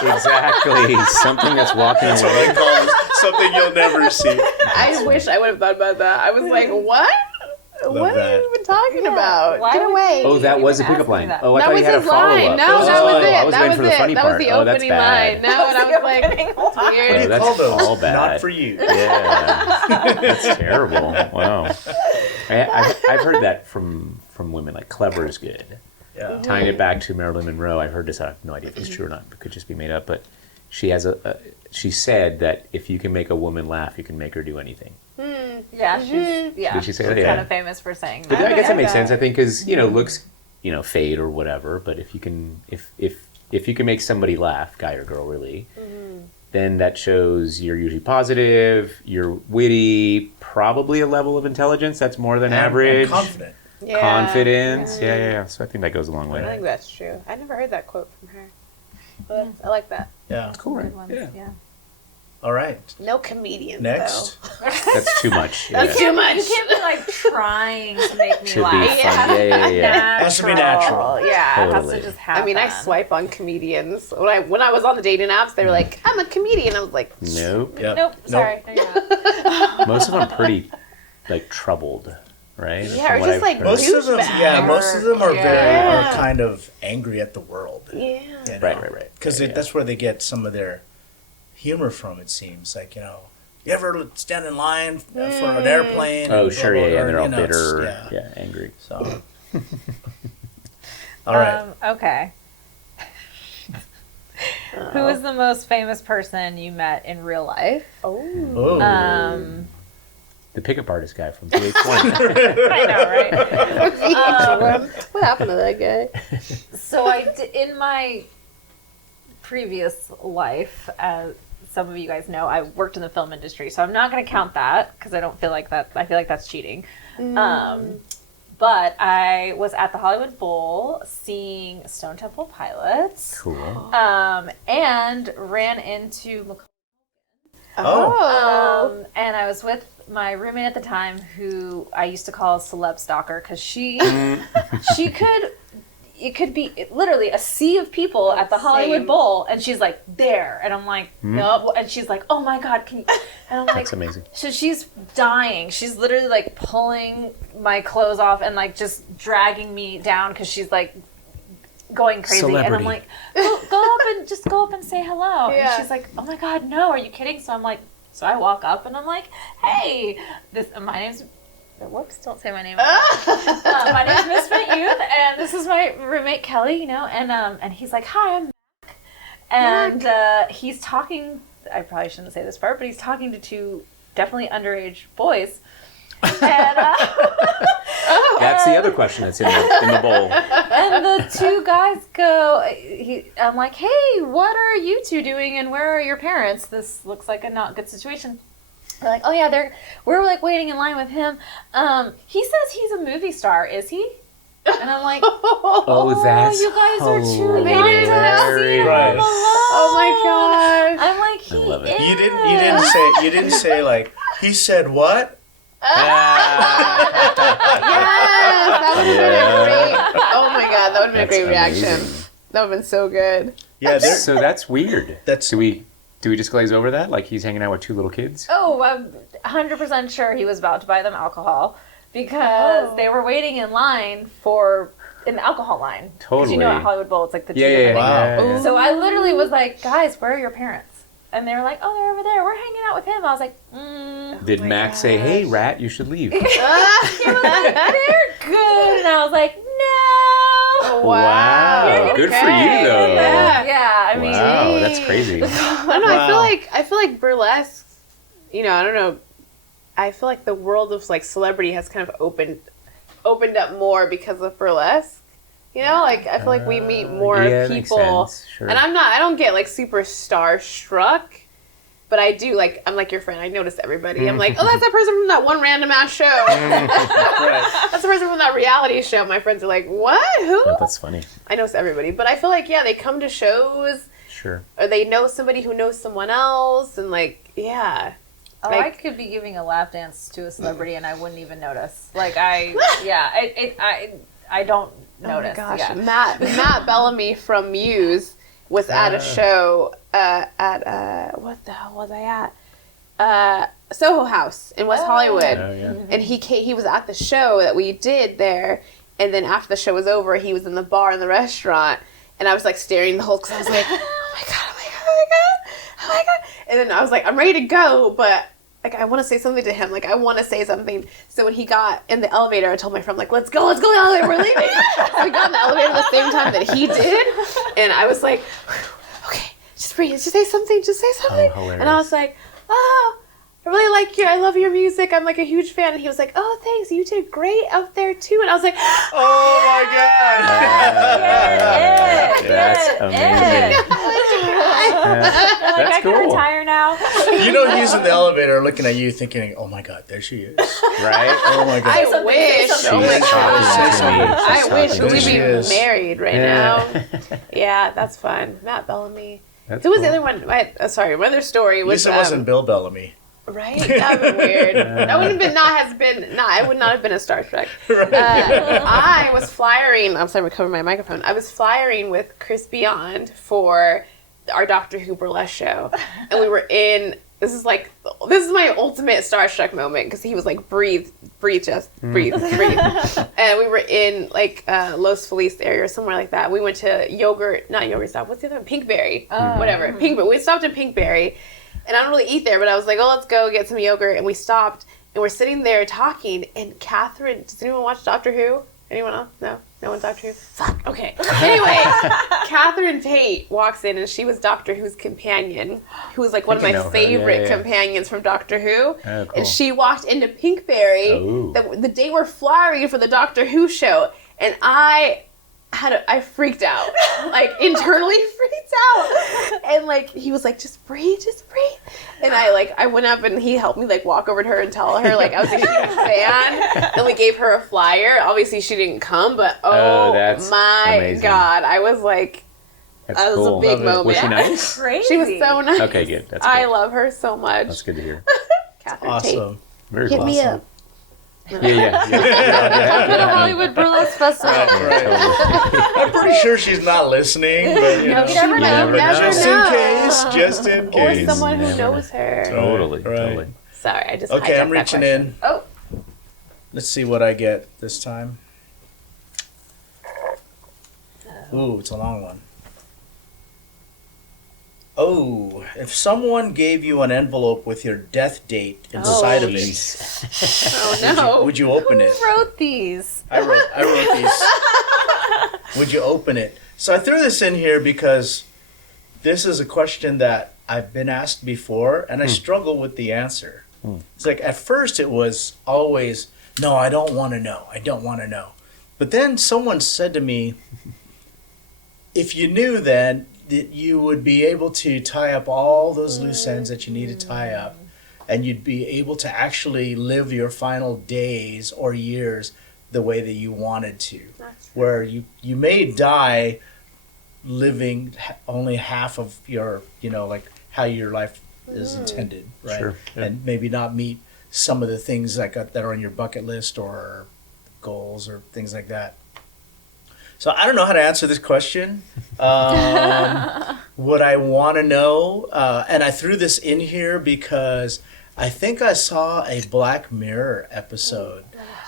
Exactly. Something that's walking that's away. what I call it, something you'll never see. I wish I would have thought about that. I was like, what? What are you even talking about? Why Get would away. Oh, that You was a even pickup ask me line. that. Oh, I That thought was you had a his line. follow-up. No, Oh, that was it. I was That waiting was for the it. funny That part. was the Oh, that's opening bad. line. No, and I was like, Opening that's line. weird. What do you that's call those? all bad. Not for you. Yeah. That's terrible. Wow. I've heard that from women, like clever is good. Yeah. Tying it back to Marilyn Monroe, I've heard this. I have no idea if it's true or not. It could just be made up. But she has she said that if you can make a woman laugh, you can make her do anything. Yeah, she's Did she say that? she's Yeah. kind of famous for saying But that. I guess that makes sense. I think because looks fade or whatever. But if you can if you can make somebody laugh, guy or girl, really, then that shows you're usually positive, you're witty, probably a level of intelligence that's more than average. And confident. Yeah. Confidence. Yeah. So I think that goes a long I way. think that's true. I never heard that quote from her. But I like that. Yeah. Cool, right? Good ones, yeah. All right. No comedians, Next. though. That's too much. That's too much. You can't be like trying to make me To be laugh. fun. Yeah. It has to be natural. Yeah, it has Totally. to just happen. I mean, I swipe on comedians. When I was on the dating apps, they were like, I'm a comedian. I was like, Nope. Yep. Nope, sorry. No, you're not. Most of them are pretty troubled, right? Yeah, From or what just I've like heard. Most of them are Yeah. are kind of angry at the world. yeah. You know? Right. Because Yeah. that's where they get some of their humor from. It seems like you ever stand in line for an airplane? Oh, and sure, blah, blah, yeah. or, They're all it's- bitter, yeah. angry. So, all right. Okay. Who is the most famous person you met in real life? Oh. Oh. The pickup artist guy from 320. I know, right? What happened to that guy? So in my previous life, as some of you guys know, I worked in the film industry, so I'm not going to count that because I don't feel like that. I feel like that's cheating. But I was at the Hollywood Bowl seeing Stone Temple Pilots, Cool. and ran into Macaulay. Oh. And I was with my roommate at the time, who I used to call a celeb stalker, because she could. It could be literally a sea of people at the Hollywood Same. Bowl, and she's like there, and I'm like, nope, and she's like, oh my god, can you? And I'm like, That's amazing. So she's dying. She's literally like pulling my clothes off and like just dragging me down because she's like going crazy. And I'm Celebrity. like, go up and say hello. Yeah. And she's like, oh my god, no, are you kidding? So I'm like, so I walk up and I'm like, hey, my name's. Whoops! Don't say my name. My name's Misfit Youth, and this is my roommate Kelly. And he's like, "Hi, I'm Mac," and he's talking. I probably shouldn't say this part, but he's talking to two definitely underage boys. And That's the other question that's in the bowl. and the two guys go. I'm like, "Hey, what are you two doing, and where are your parents? This looks like a not good situation." They're like, oh yeah, we're like waiting in line with him. He says he's a movie star, is he? And I'm like, Oh, that's you guys are too young to hilarious. have seen him Right. alone. Oh my gosh. I'm like, he I love it. is. You didn't say like he said what? Yes, that would have been a great. Oh my god, that would have been a great reaction. amazing. That would have been so good. Yeah, So that's weird. That's- Do we just glaze over that? Like he's hanging out with two little kids? Oh, I'm 100% sure he was about to buy them alcohol. because they were waiting in line in the alcohol line. Totally. Because you know at Hollywood Bowl, it's like the two Yeah, different yeah, things. yeah. So I literally was like, guys, where are your parents? And they were like, oh, they're over there. We're hanging out with him. I was like, Did Max say, hey, Rat, you should leave? He was like, they're good. And I was like, no. Wow. Good for you, though. Yeah, I mean. Wow, that's crazy. I don't know. I feel like burlesque, I don't know. I feel like the world of like celebrity has kind of opened up more because of burlesque. Like I feel like we meet more people, sure. and I don't get like super starstruck, but I do like I'm like your friend. I notice everybody. I'm like, oh, that's that person from that one random ass show. That's the person from that reality show. My friends are like, what? Who? Oh, that's funny. I notice everybody, but I feel like they come to shows. Sure. Or they know somebody who knows someone else, and like, yeah. Oh, Like, I could be giving a lap dance to a celebrity and I wouldn't even notice. Like I don't notice. Oh my gosh, Yeah. Matt Bellamy from Muse was at a show at what the hell was I at? Soho House in West Hollywood, and he was at the show that we did there, and then after the show was over, he was in the bar in the restaurant, and I was like staring the whole because I was like, oh my god, and then I was like, I'm ready to go, but like I want to say something to him, like I want to say something. So when he got in the elevator, I told my friend like, let's go in the elevator, we're leaving. So we got in the elevator at the same time that he did, and I was like, okay, just breathe, just say something. Oh, And I was like, oh, I really like you. I love your music. I'm like a huge fan. And he was like, oh, thanks. You did great out there too. And I was like, Oh my God! That's amazing. Like I can cool. retire now. He's in the elevator looking at you thinking, oh my God, there she is. Right? Oh my God. I wish. Oh my She's god. talking to me. I She's wish talking we'd to be She is. married right now. Yeah, that's fun. Matt Bellamy. Who was the other one? My other story At was least it wasn't Bill Bellamy. right. That would be weird. That would have been I would not have been a Star Trek. I was flyering. I'm sorry, I'm covering my microphone. I was flyering with Chris Beyond for our Doctor Who burlesque show, and we were in. This is my ultimate Star Trek moment because he was like, breathe, just breathe. And we were in like Los Feliz area or somewhere like that. We went to not Yogurt Stop. What's the other one? Pinkberry. Whatever. Pinkberry. We stopped at Pinkberry, and I don't really eat there, but I was like, oh, let's go get some yogurt. And we stopped, and we're sitting there talking. And Catherine, does anyone watch Doctor Who? Anyone else? No? No one Doctor Who? Fuck. Okay. Anyway, Catherine Tate walks in, and she was Doctor Who's companion, who was like one of my favorite companions from Doctor Who. Oh, cool. And she walked into Pinkberry the day we're flying for the Doctor Who show, and I freaked out, like internally freaked out, and like he was like, just breathe, and I went up and he helped me like walk over to her and tell her like I was a huge fan, and we gave her a flyer. Obviously she didn't come, but that's my amazing. God, I was like, That's that was cool. a big moment. Was she nice? Crazy. She was so nice. Okay, good. That's I good. love her so much. That's good to hear. Catherine Tate. Awesome. Very Hit cool. me up. Yeah. Come to the Hollywood Burlesque Festival. Right. I'm pretty sure she's not listening, but You never know. just in Or case. someone who knows her. Totally. Right. Totally. Sorry, I just Okay, hijacked I'm that reaching question. in. Oh, Let's see what I get this time. Ooh, it's a long one. Oh, if someone gave you an envelope with your death date inside of it, oh no. would you open it? Who wrote these? I wrote these. Would you open it? So I threw this in here because this is a question that I've been asked before, and I struggle with the answer. It's like at first it was always, no, I don't want to know. I don't want to know. But then someone said to me, if you knew then that you would be able to tie up all those loose ends that you need to tie up, and you'd be able to actually live your final days or years the way that you wanted to, where you may die living only half of your, like how your life is intended, right? Sure, yeah. And maybe not meet some of the things that are on your bucket list or goals or things like that. So I don't know how to answer this question. What I want to know, and I threw this in here because I think I saw a Black Mirror episode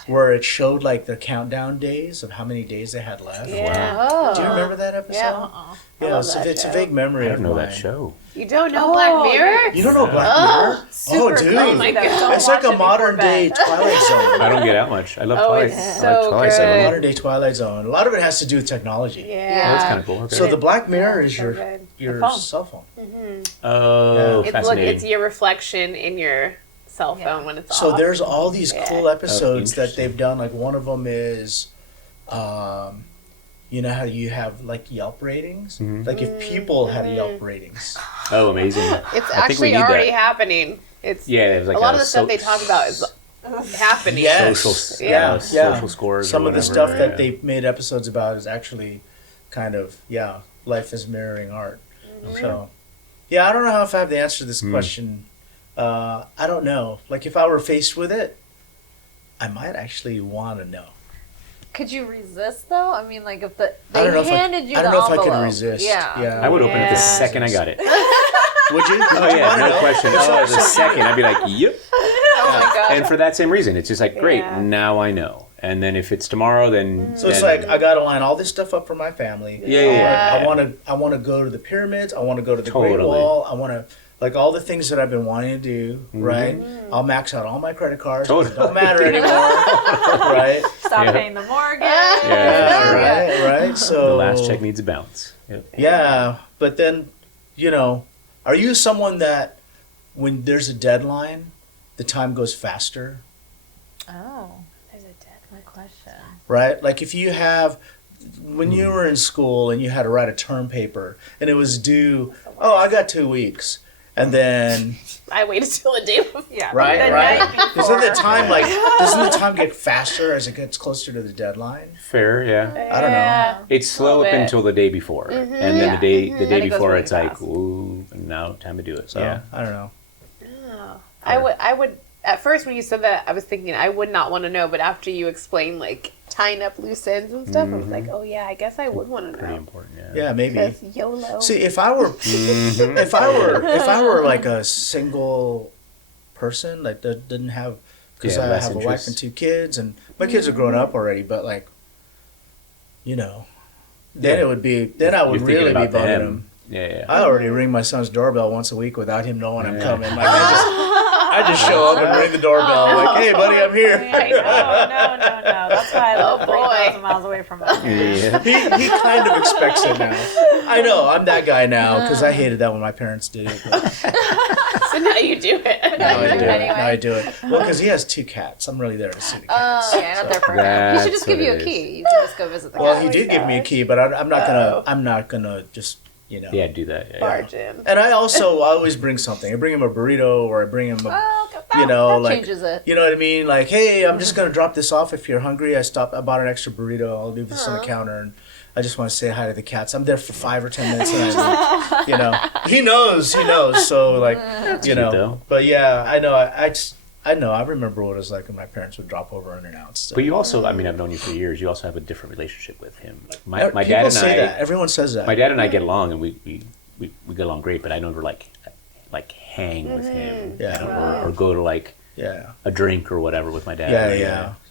where it showed like the countdown days of how many days they had left. Yeah. Wow. Do you remember that episode? Yeah. Yeah, it's a vague memory I don't of know mine. that show. You don't know Black Mirror? You don't know Black Mirror? Super dude. Oh my God. It's like a modern day Twilight Zone. I don't get out much. I love Oh, Twilight. it's I like so Twilight It's good. like a Zone. modern day Twilight Zone. A lot of it has to do with technology. Yeah. Oh, that's kind of cool. Okay. So the Black Mirror is so your good. your phone. cell phone. oh, It's fascinating. it's your reflection in your cell phone when it's So off. there's all these cool episodes that interesting. they've done. Like one of them is, you know how you have like Yelp ratings? Like if people had Yelp ratings. Oh, amazing. It's I think we actually need already that. happening. It's Yeah, there's like a lot of the stuff they talk about is happening. Yes. social, Yeah. social scores. Some or of the whatever, stuff yeah. that they made episodes about is actually kind of, life is mirroring art. So, I don't know if I have the answer to this question. I don't know. Like if I were faced with it, I might actually want to know. Could you resist though? I mean, like if I they don't know if handed you I don't the know if I envelope. can resist. Yeah. I would open it the Yeah. second I got it. Would you? Oh yeah, no question. Oh, the second I'd be like, yep. Oh my god. And for that same reason, it's just like, great, Yeah. now I know. And then if it's tomorrow, then So it's then- like I got to line all this stuff up for my family. Yeah. I want to go to the pyramids. I want to go to the Great Totally. Wall. I want to like all the things that I've been wanting to do. Right. I'll max out all my credit cards. Totally. It don't matter anymore. Right. Stop Yeah. paying the mortgage. Yeah. Right. So the last check needs a bounce. Yep. Yeah, but then, are you someone that when there's a deadline, the time goes faster? Oh, there's a deadline question. Right? Like if you have, when you were in school and you had to write a term paper and it was due, I got 2 weeks. And then, I waited till the day before. Yeah. right? Doesn't the time? time doesn't the time get faster as it gets closer to the deadline? Fair, yeah. I don't know. It's slow up Little bit. until the day before, and then Yeah. the day And it goes before, really it's like, fast. ooh, now time to do it. So, Yeah. I don't know. Oh. I would at first when you said that I was thinking I would not want to know, but after you explained like tying up loose ends and stuff, I was like, oh yeah, I guess I would want to Pretty know. important. Yeah, maybe. Because YOLO. See, if I were if I were like a single person that didn't have, because Yeah, I less have a wife interests. and 2 kids, and my kids are grown up already, but like, then Yeah. it would be, then I would You're thinking really be about bugging them. him. Yeah. I already ring my son's doorbell once a week without him knowing I'm Yeah. coming. Like I just show up and ring the doorbell, like, hey buddy, I'm here. No. That's why I live boy. 3,000 miles away from home. Yeah. He kind of expects it now. I know, I'm that guy now, because I hated that when my parents did it. But So now you do it. now I you do do it it. anyway. Now I do it. Well, because he has 2 cats. I'm really there to see the cats. Oh, yeah, not there for him. He should just That's give what you a it is. key. You can just go visit the Well, cat. he did give me a key, but I'm not gonna just Yeah, do that. Yeah. Barge in. And I always bring something. I bring him a burrito, or I bring him a, Oh, okay. that That changes it. You know what I mean? Like, hey, I'm just gonna drop this off if you're hungry. I bought an extra burrito. I'll leave this on the counter, and I just want to say hi to the cats. I'm there for 5 or 10 minutes, and he knows. So like, cute, though. But yeah, I know. I know. I remember what it was like when my parents would drop over unannounced. So. But you also, I mean, I've known you for years. You also have a different relationship with him. Like my People dad and say I, that. Everyone says that. my dad and I get along, and we get along great. But I never like hang with him, Yeah. or go to like Yeah. a drink or whatever with my dad.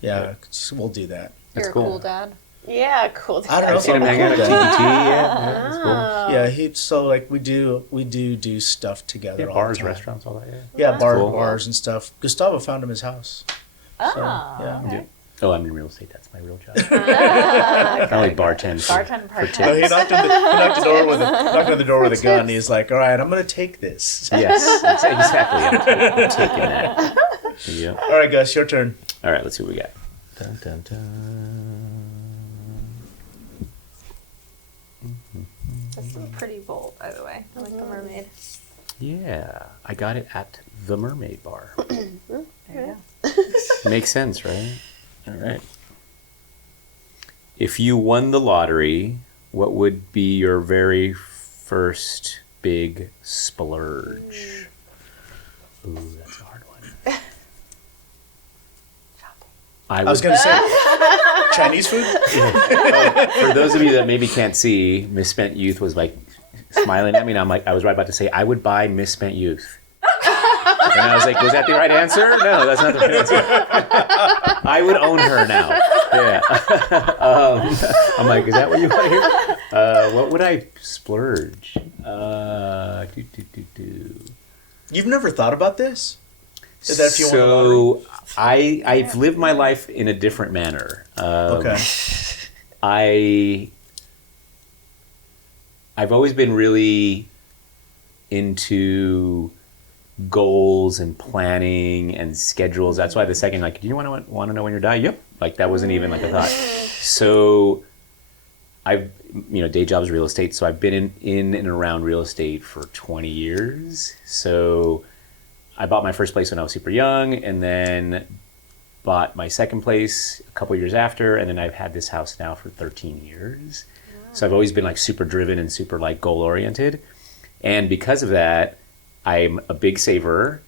Yeah. We'll do that. You're a cool. cool dad. Yeah, cool. I don't know I've if seen him I'm hang out at cool TBT. dad. Yeah, that's cool. Yeah, so like we do stuff together. Yeah, all bars, the time. restaurants, all that. Yeah, Cool. bars and stuff. Gustavo found him his house. Oh, yeah. okay. Oh, I'm in real estate. That's my real job. I only bartend. Bartend for part-time. So he tips. knocked on the door with a gun. He's like, "All right, I'm gonna take this." Yes, exactly. I'm taking that. Yeah. All right, Gus, your turn. All right, let's see what we got. Dun, dun, dun. This is pretty bold, by the way. I like the mermaid. Yeah, I got it at the Mermaid Bar. There you go. Makes sense, right? All right. If you won the lottery, what would be your very first big splurge? Ooh, that's a hard one. I was gonna say Chinese food. For those of you that maybe can't see, Misspent Youth was like smiling at me, and I was right about to say I would buy Misspent Youth. And I was like, was that the right answer? No, that's not the right answer. I would own her now. Yeah. I'm like, is that what you want to hear? What would I splurge? You've never thought about this? Is that if you So want I've lived my life in a different manner. Okay. I've always been really into goals and planning and schedules. That's why the second, like, do you want to know when you're dying? Yep. Like, that wasn't even like a thought. So I've, day jobs real estate. So I've been in and around real estate for 20 years. So I bought my first place when I was super young, and then bought my second place a couple years after, and then I've had this house now for 13 years. So I've always been like super driven and super like goal oriented. And because of that, I'm a big saver,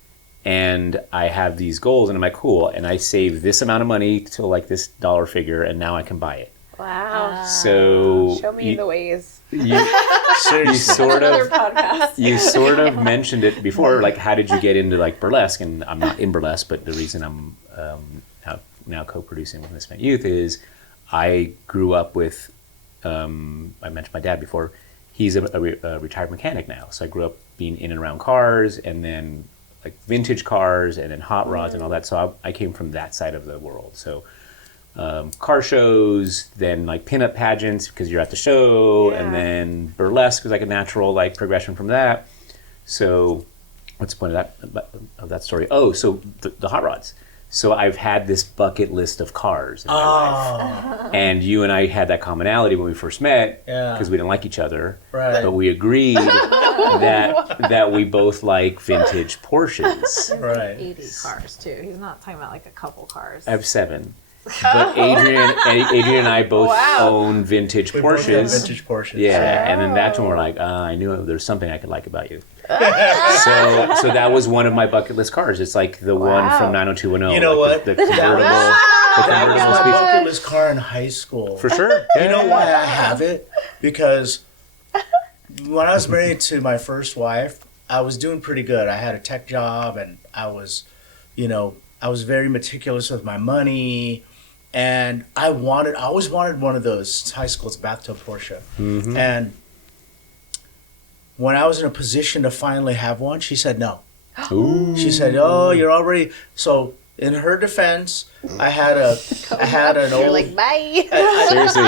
and I have these goals, and I'm like, cool. And I save this amount of money to like this dollar figure, and now I can buy it. Wow. So show me the ways. You sort of mentioned it before. Like, how did you get into like burlesque? And I'm not in burlesque, but the reason I'm now co-producing with Misspent Youth is I grew up with. I mentioned my dad before. He's a retired mechanic now, so I grew up being in and around cars, and then like vintage cars, and then hot rods and all that. So I came from that side of the world. So car shows, then like pinup pageants because you're at the show, and then burlesque was like a natural like progression from that. So what's the point of that story? Oh, so the hot rods. So I've had this bucket list of cars in my life. And you and I had that commonality when we first met because we didn't like each other. Right. But we agreed that we both like vintage Porsches. Right. 80 cars too. He's not talking about like a couple cars. I have 7. But Adrian and I both own vintage We Porsches. both have vintage Porsches. Yeah, and then that's when we're like, I knew there's something I could like about you. So that was one of my bucket list cars. It's like the one from 90210. You know like what? The convertible. That was my Speed- bucket list car in high school. For sure. You know why I have it? Because when I was married to my first wife, I was doing pretty good. I had a tech job, and I was very meticulous with my money. And I always wanted one of those. Since high school, it's a bathtub Porsche. Mm-hmm. And when I was in a position to finally have one, she said no. Ooh. She said, "Oh, you're already." So in her defense, I had an You're old. like, bye. Seriously.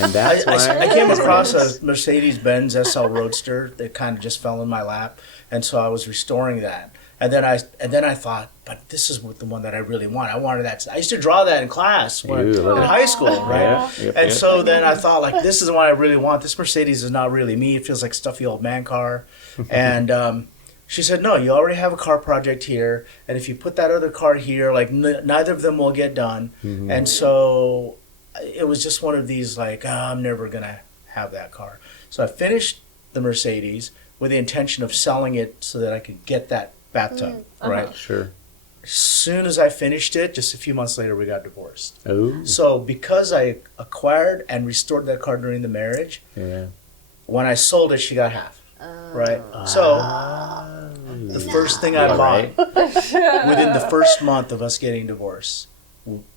And that's why I came across a Mercedes-Benz SL Roadster that kind of just fell in my lap, and so I was restoring that. And then I thought, but this is the one that I really want. I wanted that. I used to draw that in class in high school, right? Yeah. So then I thought, like, this is the one I really want. This Mercedes is not really me. It feels like a stuffy old man car. And she said, no, you already have a car project here, and if you put that other car here, like neither of them will get done. Mm-hmm. And so it was just one of these, like, I'm never gonna have that car. So I finished the Mercedes with the intention of selling it so that I could get that bathtub, right? Sure. As soon as I finished it, just a few months later, we got divorced. Oh. So because I acquired and restored that car during the marriage, when I sold it, she got half, right? So the first thing I bought within the first month of us getting divorced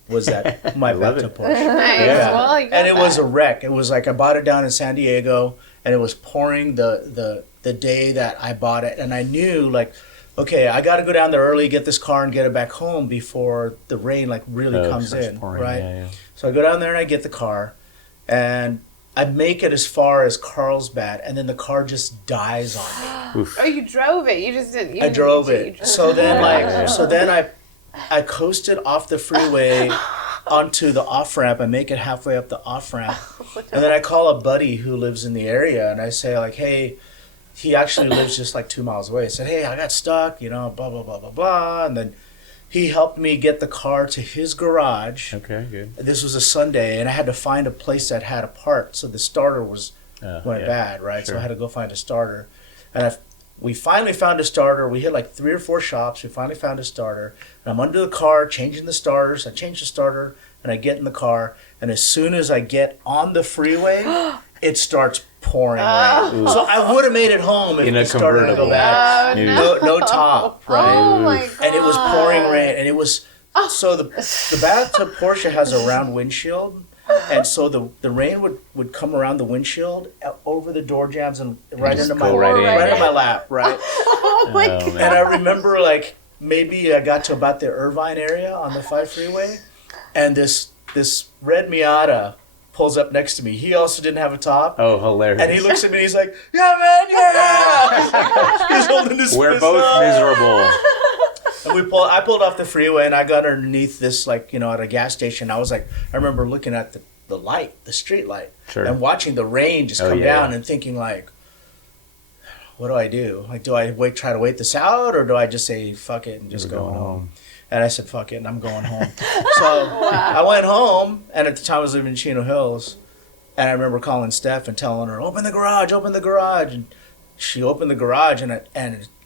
was that my bathtub Porsche. Nice. Yeah. Well, you got And it was that. a wreck. It was like I bought it down in San Diego, and it was pouring the day that I bought it, and I knew, like, okay, I got to go down there early, get this car, and get it back home before the rain like really comes in, pouring, right? Yeah. So I go down there and I get the car, and I make it as far as Carlsbad, and then the car just dies on me. Oh, you drove it. You just didn't. I drove You it. drove So then I coasted off the freeway onto the off ramp. I make it halfway up the off ramp, and then I call a buddy who lives in the area, and I say, like, hey. He actually lives just like 2 miles away. I said, hey, I got stuck, blah, blah, blah, blah, blah. And then he helped me get the car to his garage. Okay, good. This was a Sunday, and I had to find a place that had a part. So the starter went bad, right? Sure. So I had to go find a starter. And we finally found a starter. We hit like 3 or 4 shops. We finally found a starter. And I'm under the car changing the starters. I change the starter, and I get in the car. And as soon as I get on the freeway, it starts pouring rain. So I would have made it home if it started to go bad. No top, right? Oh my god! And it was pouring rain, and it was so the bathtub Porsche has a round windshield, and so the rain would come around the windshield over the door jambs and right into my lap, right? Oh my god! And I remember like maybe I got to about the Irvine area on the 5 freeway, and this red Miata pulls up next to me. He also didn't have a top. Oh, hilarious. And he looks at me and he's like, yeah, man, yeah! He's holding his We're fist both up. miserable. And I pulled off the freeway and I got underneath this, like, you know, at a gas station. I was like, I remember looking at the light, the street light, and watching the rain just come down and thinking like, what do I do? Like, do I try to wait this out, or do I just say fuck it and just go home? And I said fuck it and I'm going home. So I went home, and at the time I was living in Chino Hills, and I remember calling Steph and telling her, open the garage, and she opened the garage, and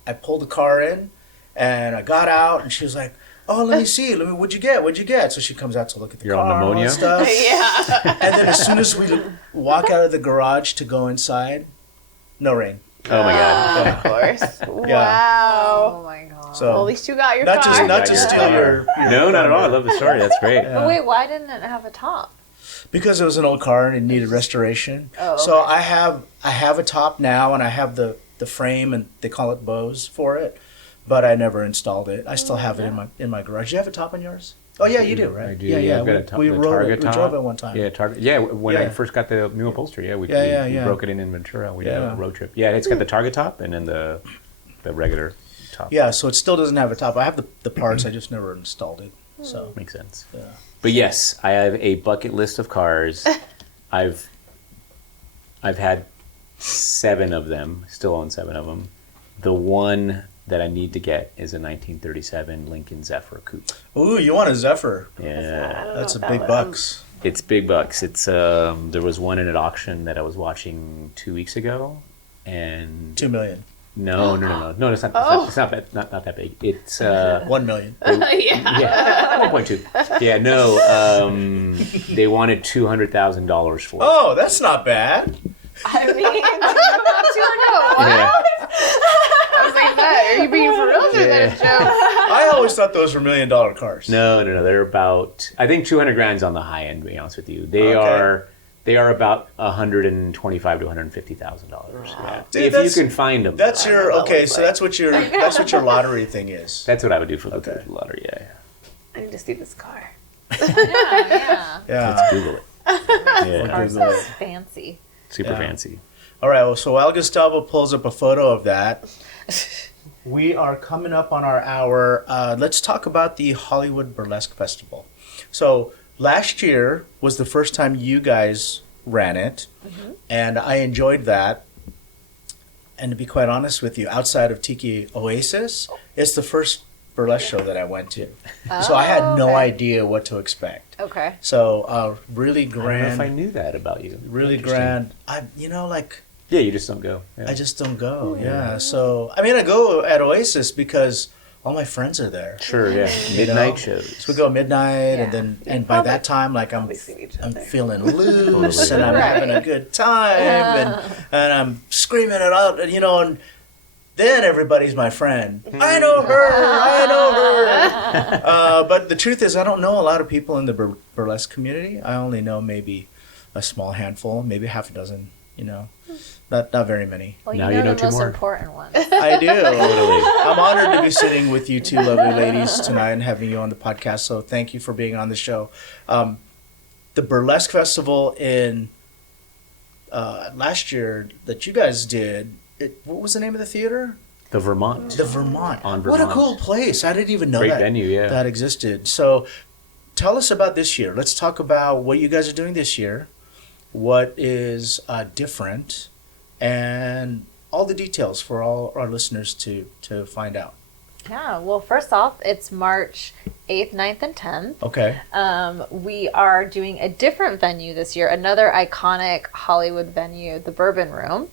I pulled the car in, and I got out, and she was like, oh, let me see. What'd you get? So she comes out to look at the car on pneumonia? and stuff. Yeah. And then as soon as we walk out of the garage to go inside, no rain. Oh my god. Of course. Yeah. Wow. Oh my god! So Well, at least you got your car. not to steal your No, not at all. I love the story. That's great. But wait, why didn't it have a top? because it was an old car and it needed restoration. Oh, okay. So I have a top now, and I have the frame, and they call it bows for it, but I never installed it. I still have it in my garage. Do you have a top on yours? Oh yeah, you do, right? I do. Yeah. I've got a top, We the drove Target top. We drove it one time. Yeah, Target. Yeah, when I Yeah. first got the new upholstery, we Yeah. broke it in Ventura. We did Yeah. a road trip. Yeah, it's got the Target top and then the regular top. Yeah, so it still doesn't have a top. I have the parts. I just never installed it. So Makes sense. yeah. But yes, I have a bucket list of cars. I've had 7 of them. Still own 7 of them. The one that I need to get is a 1937 Lincoln Zephyr coupe. Ooh, you want a Zephyr? Yeah, That's a big bucks. it's big bucks. It's there was one in an auction that I was watching 2 weeks ago, and $2 million. no, it's not. It's not that big. It's $1 million. yeah, 1.2. Yeah, no, they wanted $200,000 for it. Oh, that's not bad. I mean, what? Yeah. I was like, are you being for real, or is that a joke? I always thought those were $1 million cars. No, they're about. I think 200 grand's on the high end. To be honest with you, they are about $125,000 to $150,000. Yeah. Dude, If you can find them. That's your so that's what your lottery thing is. That's what I would do for the lottery. Yeah. I need to see this car. Yeah. Yeah. Let's Google it. Yeah. Ours Google is it. fancy. Super Yeah. fancy. All right. Well, so while Gustavo pulls up a photo of that, we are coming up on our hour. Let's talk about the Hollywood Burlesque Festival. So last year was the first time you guys ran it, and I enjoyed that. And to be quite honest with you, outside of Tiki Oasis, it's the first burlesque show that I went to. So I had no idea what to expect. Okay. So really I don't know grand. if I knew that about you. Really Interesting. grand. Yeah, you just don't go. Yeah. I just don't go. Yeah. So I mean, I go at Oasis because all my friends are there. Sure, yeah. Midnight shows. So we go midnight, and by that time, like I'm feeling loose and I'm having a good time and I'm screaming it out, and then everybody's my friend. I know her. But the truth is, I don't know a lot of people in the burlesque community. I only know maybe a small handful, maybe half a dozen. Not very many. Well, Now you know you know the 2 most more. important ones. I do. I'm honored to be sitting with you 2 lovely ladies tonight and having you on the podcast. So thank you for being on the show. The Burlesque Festival in last year that you guys did, what was the name of the theater? The Vermont. The Vermont. On What a Vermont. cool place. I didn't even know Great that venue, yeah. that existed. So tell us about this year. Let's talk about what you guys are doing this year, what is different, and all the details for all our listeners to find out. Yeah, well, first off, it's March 8th, 9th, and 10th. Okay. We are doing a different venue this year, another iconic Hollywood venue, the Bourbon Room.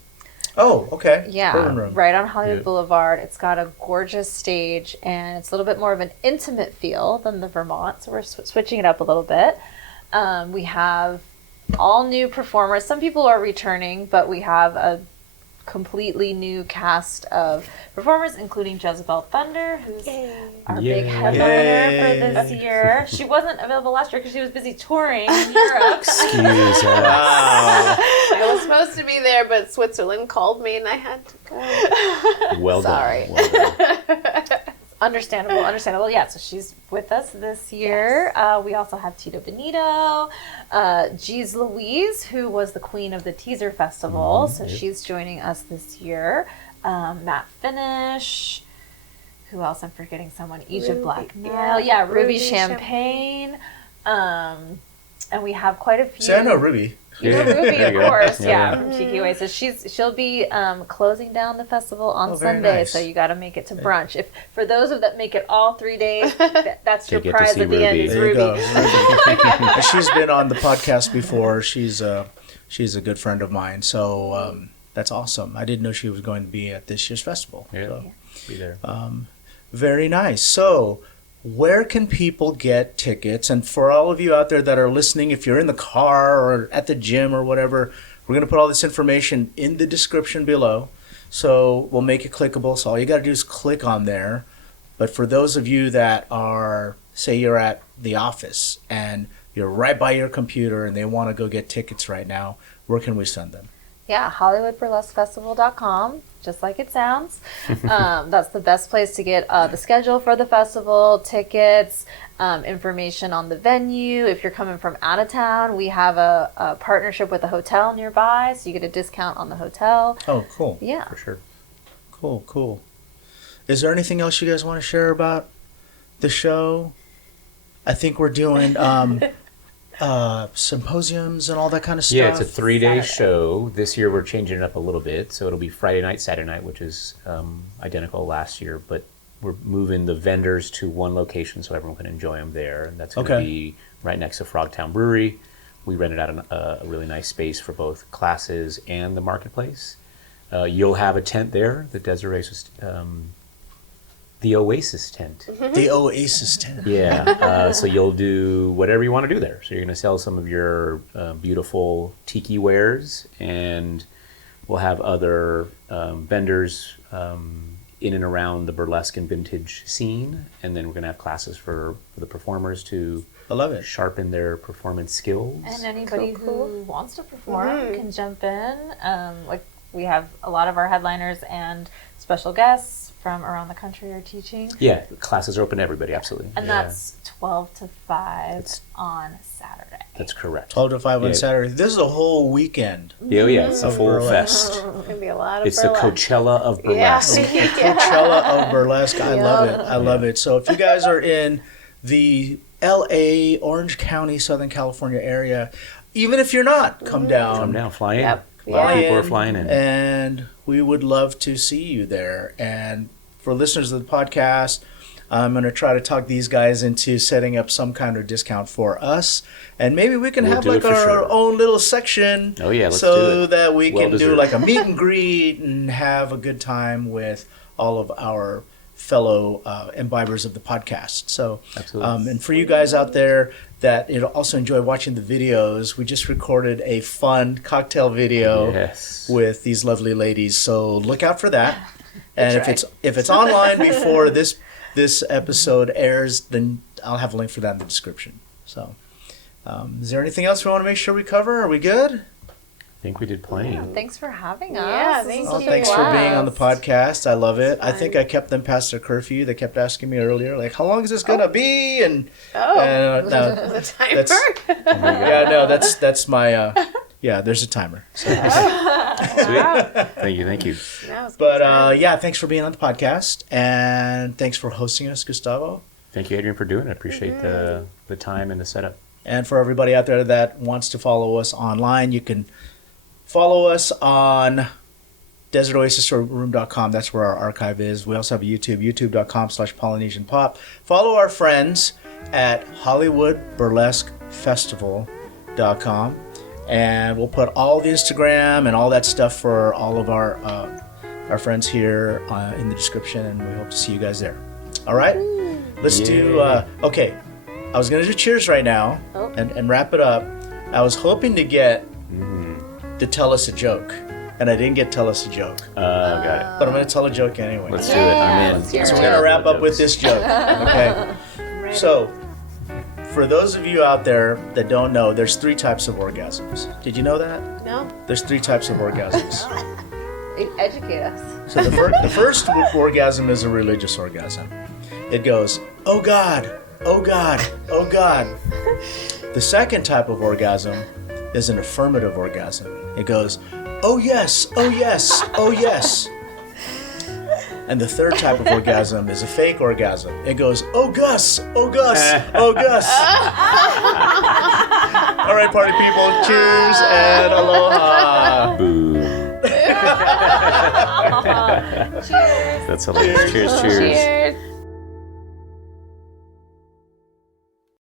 Oh, okay. Yeah, Bourbon Room. right on Hollywood Yeah. Boulevard. It's got a gorgeous stage, and it's a little bit more of an intimate feel than the Vermont, so we're switching it up a little bit. We have all new performers. Some people are returning, but we have a completely new cast of performers, including Jessabelle Thunder, who's our big headliner for this year. She wasn't available last year because she was busy touring in Europe. Excuse us. Wow. I was supposed to be there, but Switzerland called me and I had to go. Well Sorry. done. Well done. Understandable. Yeah, so she's with us this year. We also have Tito Benito, Jeez Louise, who was the queen of the Teaser Festival, so she's joining us this year. Matt Finish. Who else? I'm forgetting someone. Egypt Black Nail. Yeah, Ruby Champagne. And we have quite a few. See, I know Ruby. You know Ruby, of course, Yeah. from Tiki Way. So she'll be closing down the festival on very Sunday. nice. So you got to make it to brunch. If for those of that make it all 3 days, that's your get to prize see at the end. Ruby. Is There you Ruby. go. Ruby. She's been on the podcast before. She's a good friend of mine. So that's awesome. I didn't know she was going to be at this year's festival. Yeah. So, Be there. very nice. So, where can people get tickets? And for all of you out there that are listening, if you're in the car or at the gym or whatever, we're going to put all this information in the description below. So we'll make it clickable. So all you got to do is click on there. But for those of you that are, say you're at the office and you're right by your computer and they want to go get tickets right now, where can we send them? Yeah, HollywoodBurlesqueFestival.com, just like it sounds. That's the best place to get the schedule for the festival, tickets, information on the venue. If you're coming from out of town, we have a partnership with a hotel nearby, so you get a discount on the hotel. Oh, cool. Yeah. For sure. Cool. Is there anything else you guys want to share about the show? I think we're doing symposiums and all that kind of stuff. Yeah, it's a 3-day Saturday. show. This year we're changing it up a little bit, so it'll be Friday night, Saturday night, which is identical last year, but we're moving the vendors to one location so everyone can enjoy them there, and that's going to be right next to Frogtown Brewery. We rented out a really nice space for both classes and the marketplace. You'll have a tent there, the Desert Oasis, the Oasis tent. The Oasis tent. Yeah, so you'll do whatever you want to do there. So you're going to sell some of your beautiful tiki wares, and we'll have other vendors in and around the burlesque and vintage scene, and then we're going to have classes for the performers to I love it. sharpen their performance skills. And anybody Cool. who wants to perform can jump in. Like we have a lot of our headliners and special guests from around the country are teaching. Yeah, classes are open to everybody, absolutely. And Yeah, that's 12 to 5 on Saturday. that's correct. 12 to 5 on Yeah. Saturday. This is a whole weekend. Yeah, it's a Of full burlesque. fest. It's gonna be a lot of It's the burlesque. Coachella of burlesque. Coachella of burlesque. I love it. I love it. So if you guys are in the LA, Orange County, Southern California area, even if you're not, come down. Come down, fly in. Yep. A lot of Fly people are in, flying in. And we would love to see you there. And for listeners of the podcast, I'm going to try to talk these guys into setting up some kind of discount for us. And maybe we can We'll have do it like for our sure. own little section. Oh, yeah, let's do so it. that we Well can do deserved. like a meet and greet and have a good time with all of our fellow imbibers of the podcast. So, Absolutely. and for you guys out there that also enjoy watching the videos, we just recorded a fun cocktail video Yes. with these lovely ladies. So look out for that. And That's if it's online before this episode airs, then I'll have a link for that in the description. So, is there anything else we want to make sure we cover? Are we good? I think we did plenty. Thanks for having us. Yeah, This thank is Well, such a thanks for being on the blast. podcast. I love it. I think I kept them past their curfew. They kept asking me earlier, like, how long is this gonna be? And Oh, no, the timer. yeah, no, that's my yeah. There's a timer. So. Sweet. Thank you. That was But yeah, thanks for being on the podcast, and thanks for hosting us, Gustavo. Thank you, Adrian, for doing it. I appreciate the time and the setup. And for everybody out there that wants to follow us online, you can follow us on desertoasisroom.com. That's where our archive is. We also have a YouTube, youtube.com/PolynesianPop. Follow our friends at Hollywood Burlesque Festival.com. And we'll put all the Instagram and all that stuff for all of our friends here in the description, and we hope to see you guys there. All right? Let's do, okay. I was going to do cheers right now and wrap it up, I was hoping to get to tell us a joke, and I didn't get tell us a joke. Got it. But I'm going to tell a joke anyway. Let's do it. I'm in. let's hear So it. we're going to wrap up with this joke. Okay. So, for those of you out there that don't know, there's 3 types of orgasms. Did you know that? No? There's 3 types of orgasms. Educate us. So the first orgasm is a religious orgasm. It goes, oh God, oh God, oh God. The second type of orgasm is an affirmative orgasm. It goes, oh yes, oh yes, oh yes. And the third type of orgasm is a fake orgasm. It goes, oh Gus, oh Gus, oh Gus. All right, party people, cheers and aloha. Boo. That's hilarious. Cheers, cheers. Cheers.